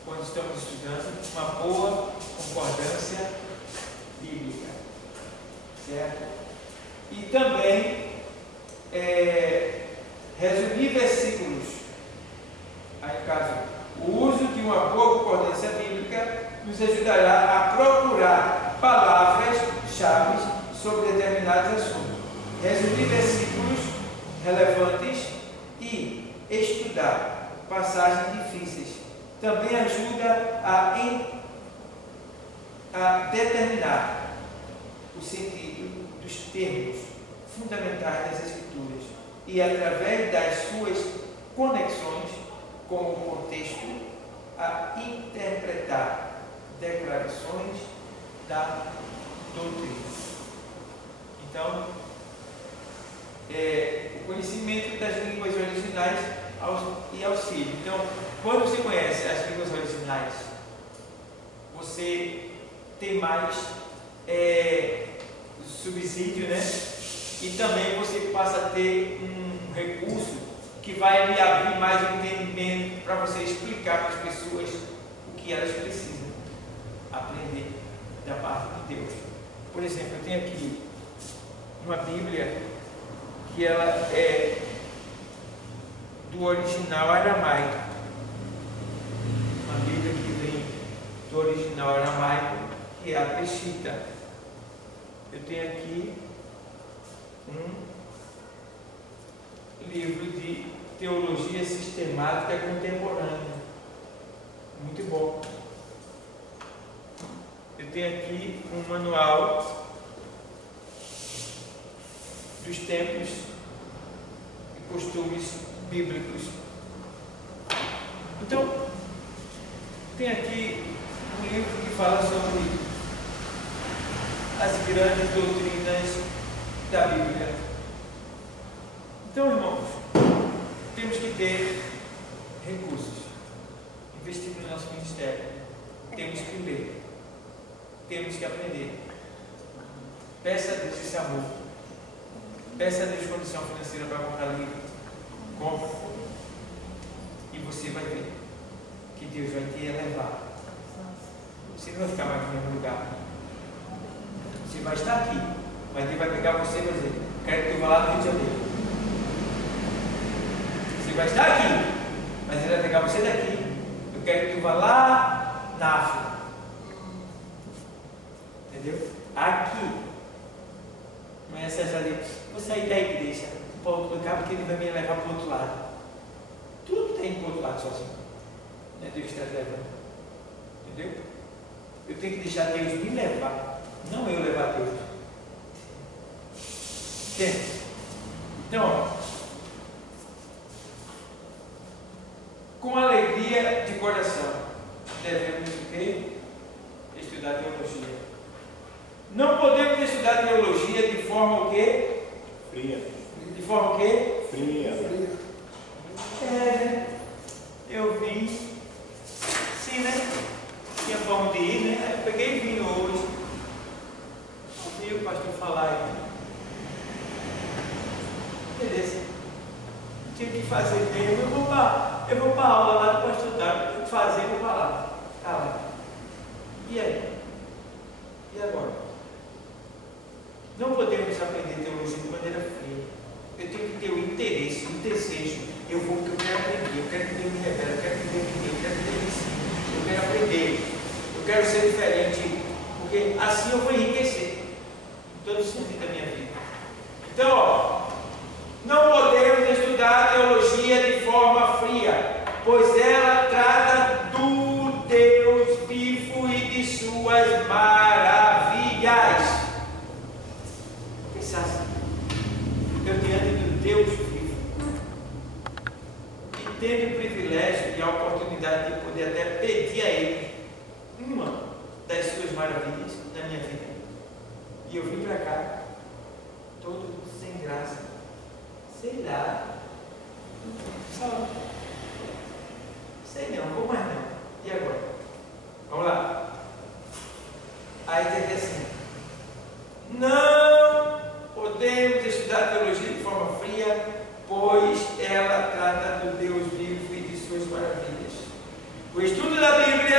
quando estamos estudando, uma boa concordância bíblica. Certo? E também resumir versículos. Aí, no caso, o uso de uma boa concordância bíblica nos ajudará a procurar palavras-chave sobre determinados assuntos, resumir versículos relevantes e estudar passagens difíceis. Também ajuda a determinar o sentido dos termos fundamentais das Escrituras e, através das suas conexões com o contexto, a interpretar declarações da doutrina. Então, o conhecimento das línguas originais e auxílio. Então, quando você conhece as línguas originais, você tem mais subsídio, né? E também você passa a ter um recurso que vai lhe abrir mais o entendimento para você explicar para as pessoas o que elas precisam aprender da parte de Deus. Por exemplo, eu tenho aqui uma Bíblia que ela é do original aramaico. Uma Bíblia que vem do original aramaico, que é a Peshitta. Eu tenho aqui um livro de teologia sistemática contemporânea. Muito bom. Eu tenho aqui um manual dos tempos e costumes bíblicos. Então, tem aqui um livro que fala sobre as grandes doutrinas da Bíblia. Então, irmãos, temos que ter recursos, investir no nosso ministério, temos que ler, temos que aprender. Peça a Deus esse amor, peça a Deus condição financeira para comprar livro, compra, e você vai ver que Deus vai te elevar. Você não vai ficar mais no mesmo lugar. Você vai estar aqui, mas Deus vai pegar você e vai dizer: quero que eu vá lá no Rio de Janeiro. Você vai estar aqui, mas Ele vai pegar você daqui. Eu quero que tu vá lá na África. Entendeu? Aqui. Não é essa ali. Vou sair da igreja para outro lugar porque Ele vai me levar para o outro lado. Tudo tem para o outro lado sozinho. Não é Deus que está levando. Entendeu? Eu tenho que deixar Deus me levar, não eu levar Deus. Entende? Então, com alegria de coração, devemos o quê? Estudar teologia. Não podemos estudar teologia de forma o quê? Fria. De forma o quê? Fria. Eu vim, sim, né? Tinha forma de ir, né? Eu peguei e vim hoje. Ouvi o pastor falar aí. Beleza. Tinha que fazer mesmo. Eu vou para a aula lá do pastor Dário. Eu fazer, vou para lá. Tá lá. E aí? E agora? Não podemos aprender teologia de maneira fria. Eu tenho que ter o interesse, o desejo. Eu vou porque eu quero aprender. Eu quero que Deus me revele. Eu quero que Deus me dê. Eu quero que Deus me ensine. Eu quero aprender. Eu quero ser diferente. Porque assim eu vou enriquecer em todo o sentido da minha vida. Então, ó, não podemos estudar teologia de forma fria, pois ela trata do Deus vivo e de suas maravilhas. Pensar assim, eu diante do Deus vivo, e tendo o privilégio e a oportunidade de poder até pedir a Ele uma das suas maravilhas na minha vida, e eu vim para cá, todo sem graça. Sei lá. Só. Sei não, vou mais não. E agora? Vamos lá. Aí tem que assim: não podemos estudar teologia de forma fria, pois ela trata do Deus vivo e de suas maravilhas. O estudo da Bíblia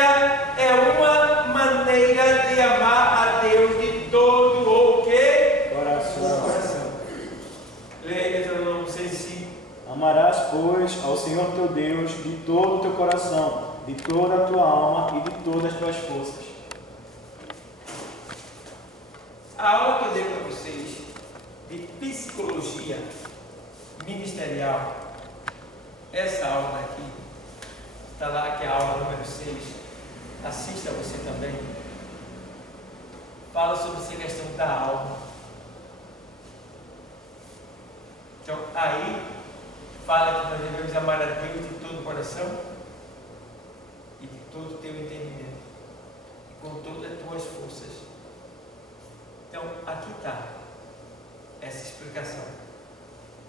é uma maneira de amar a Deus de todo o quê? Coração. Leia Deuteronômio 6:5. Amarás, pois, ao Senhor teu Deus de todo o teu coração, de toda a tua alma e de todas as tuas forças. A aula que eu dei para vocês de psicologia ministerial, essa aula aqui, está lá, que é a aula número 6, assista você também, fala sobre essa questão da alma. Então, aí, fala que nós devemos amar a Deus de todo o coração e de todo o teu entendimento, e com todas as tuas forças. Então, aqui está essa explicação,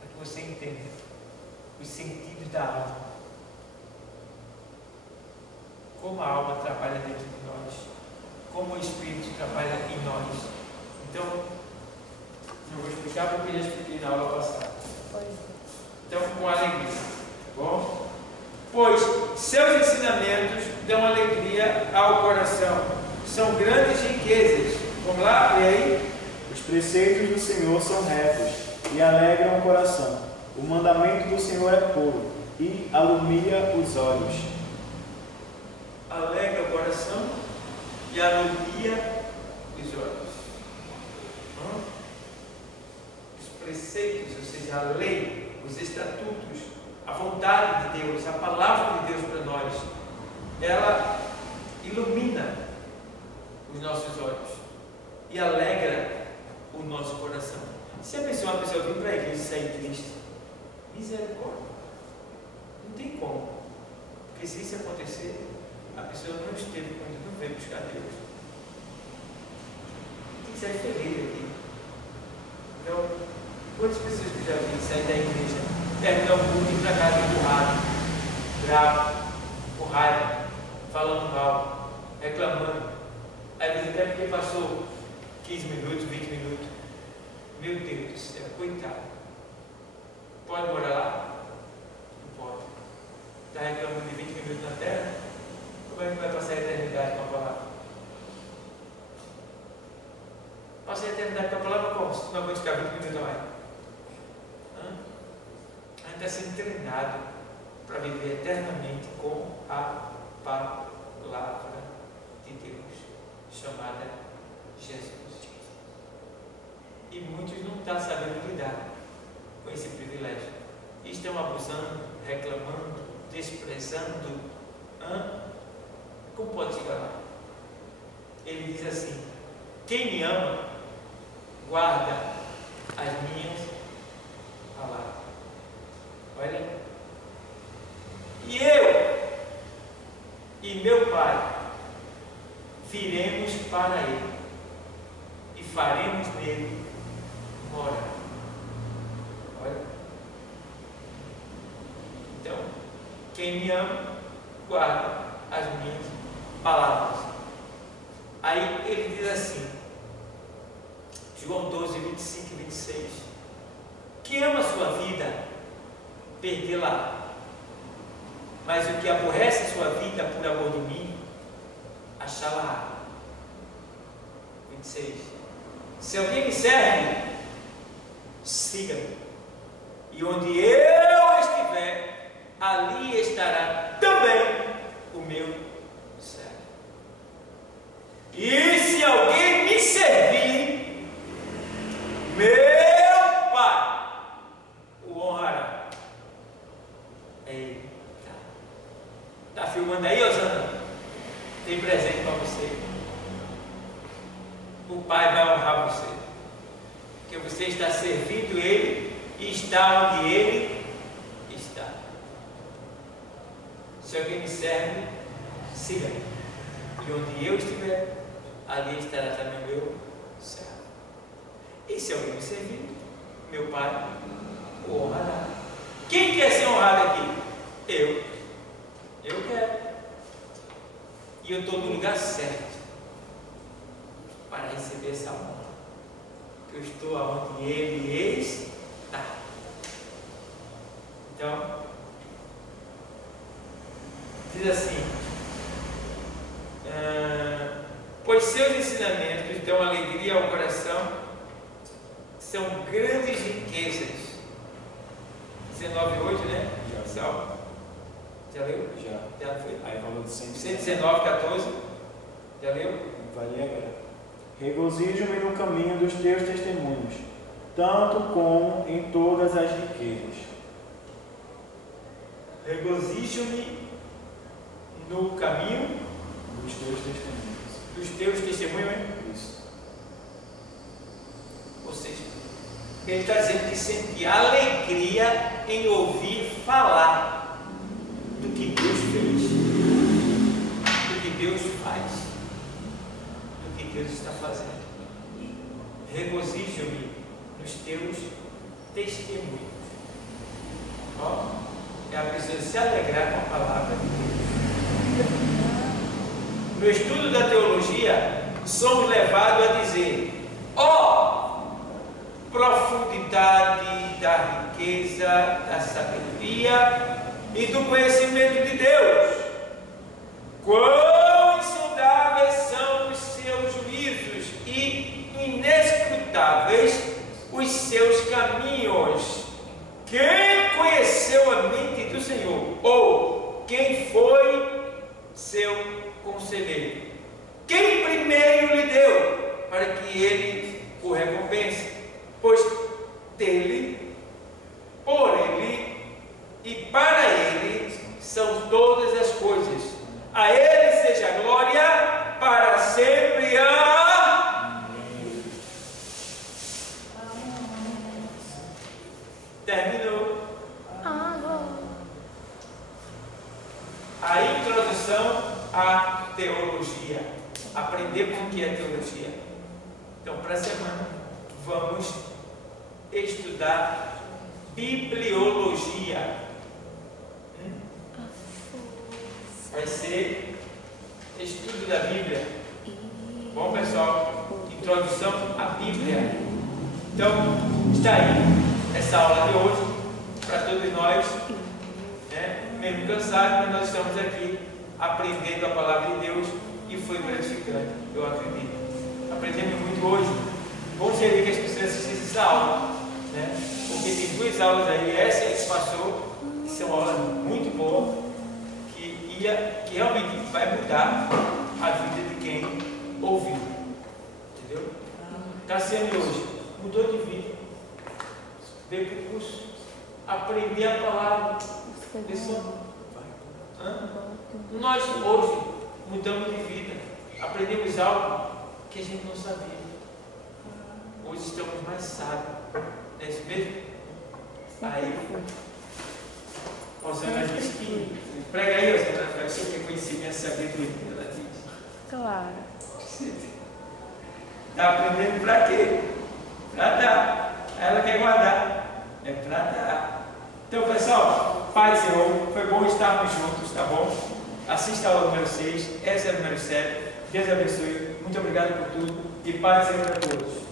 para que você entenda os sentidos da alma, como a alma trabalha dentro de nós, como o Espírito trabalha em nós. Então, eu vou explicar porque já expliquei na aula passada. Então, com alegria, tá bom? Pois seus ensinamentos dão alegria ao coração, são grandes riquezas. Vamos lá, lê aí. Os preceitos do Senhor são retos e alegram o coração. O mandamento do Senhor é puro e alumia os olhos. Alegra o coração e alumia os olhos. Os preceitos, ou seja, a lei, os estatutos, a vontade de Deus, a palavra de Deus para nós, ela ilumina os nossos olhos e alegra o nosso coração. Se a pessoa vir para a igreja e sair triste, misericórdia, não tem como, porque se isso acontecer, a pessoa não esteve quando não veio buscar Deus. Tem que ser feliz aqui. Então, quantas pessoas que já vi sair da igreja, terminar o culto e ir para casa empurrado, bravo, com raiva, falando mal, reclamando, às vezes até porque passou 15 minutos, 20 minutos. Meu Deus do céu, coitado. Pode morar lá? Não pode. Está reclamando de 20 minutos na terra? Como é que vai passar a eternidade com a palavra? Passar a eternidade com a palavra como? Se tu não aguenta ficar 20 minutos a mais. A gente está sendo treinado para viver eternamente com a palavra de Deus, chamada Jesus. E muitos não estão sabendo lidar com esse privilégio. Estão abusando, reclamando, desprezando. Como pode chegar lá? Ele diz assim: quem me ama, guarda as minhas palavras. Olha. E eu e meu Pai viremos para Ele e faremos nele morar. Olha. Então, quem me ama, guarda as minhas palavras. Aí ele diz assim, João 12, 25 e 26: que ama a sua vida, perdê-la, mas o que aborrece a sua vida por amor de mim, achá-la. 26: se alguém me serve, siga-me, e onde eu estiver, ali estará também o meu servo. E se alguém me servir, meu Pai o honrará. Eita! Está filmando aí, Osana? Tem presente para você. O Pai vai honrar você, porque você está servindo Ele e está onde Ele está. Se alguém me serve, siga-me, e onde eu estiver, ali estará também o meu servo. E se alguém me servir, meu Pai o honrará. Quem quer ser honrado aqui? Eu quero. que eu estou no lugar certo para receber essa honra. Que eu estou onde Ele está. Então, diz assim: pois seus ensinamentos dão alegria ao coração, são grandes riquezas. 19:8, né? Já. Já leu? Já foi? Aí falou de 119:14. Já leu? Vai ler agora. Regozijo-me no caminho dos teus testemunhos, tanto como em todas as riquezas. Regozijo-me no caminho dos teus testemunhos. Dos teus testemunhos, hein? Isso. Ou seja, ele está dizendo que sente alegria em ouvir falar do que Deus fez, do que Deus faz, do que Deus está fazendo. Regozijo-me nos teus testemunhos. Ó, é a pessoa se alegrar com a palavra de Deus. No estudo da teologia, somos levados a dizer: ó, profundidade da riqueza, da sabedoria e do conhecimento de Deus! Quão insondáveis são os seus juízos e inescrutáveis os seus caminhos! Quem conheceu a mente do Senhor? Ou quem foi seu conselheiro? Quem primeiro lhe deu para que ele o recompense? Pois dele, por ele e para ele são todas as coisas. A ele seja a glória para sempre. Terminou. A introdução à teologia. Aprender o que é teologia. Então, para a semana, vamos estudar bibliologia. Vai ser estudo da Bíblia. Bom, pessoal, introdução à Bíblia. Então, está aí essa aula de hoje para todos nós, né? Mesmo cansados, mas nós estamos aqui aprendendo a palavra de Deus e foi gratificante, eu acredito. Aprendemos muito hoje. Bom seria que as pessoas assistissem essa aula, né? Porque tem 2 aulas aí, essa que passou, que são aulas muito boas, que realmente vai mudar a vida de quem ouviu. Entendeu? Cassiane hoje mudou de vida. Veio para o curso, aprender a palavra. Nós hoje mudamos de vida, aprendemos algo que a gente não sabia. Hoje estamos mais sábios, não é isso mesmo? Aí, Osana disse que, prega aí, Osana, para você ter conhecimento e sabedoria, ela diz. Claro. Está aprendendo para quê? Para dar. Ela quer guardar. É para dar. Então, pessoal, Pai Senhor, foi bom estarmos juntos, tá bom? Assista a aula número 6, essa é a número 7. Deus abençoe. Muito obrigado por tudo. E paz seja para todos.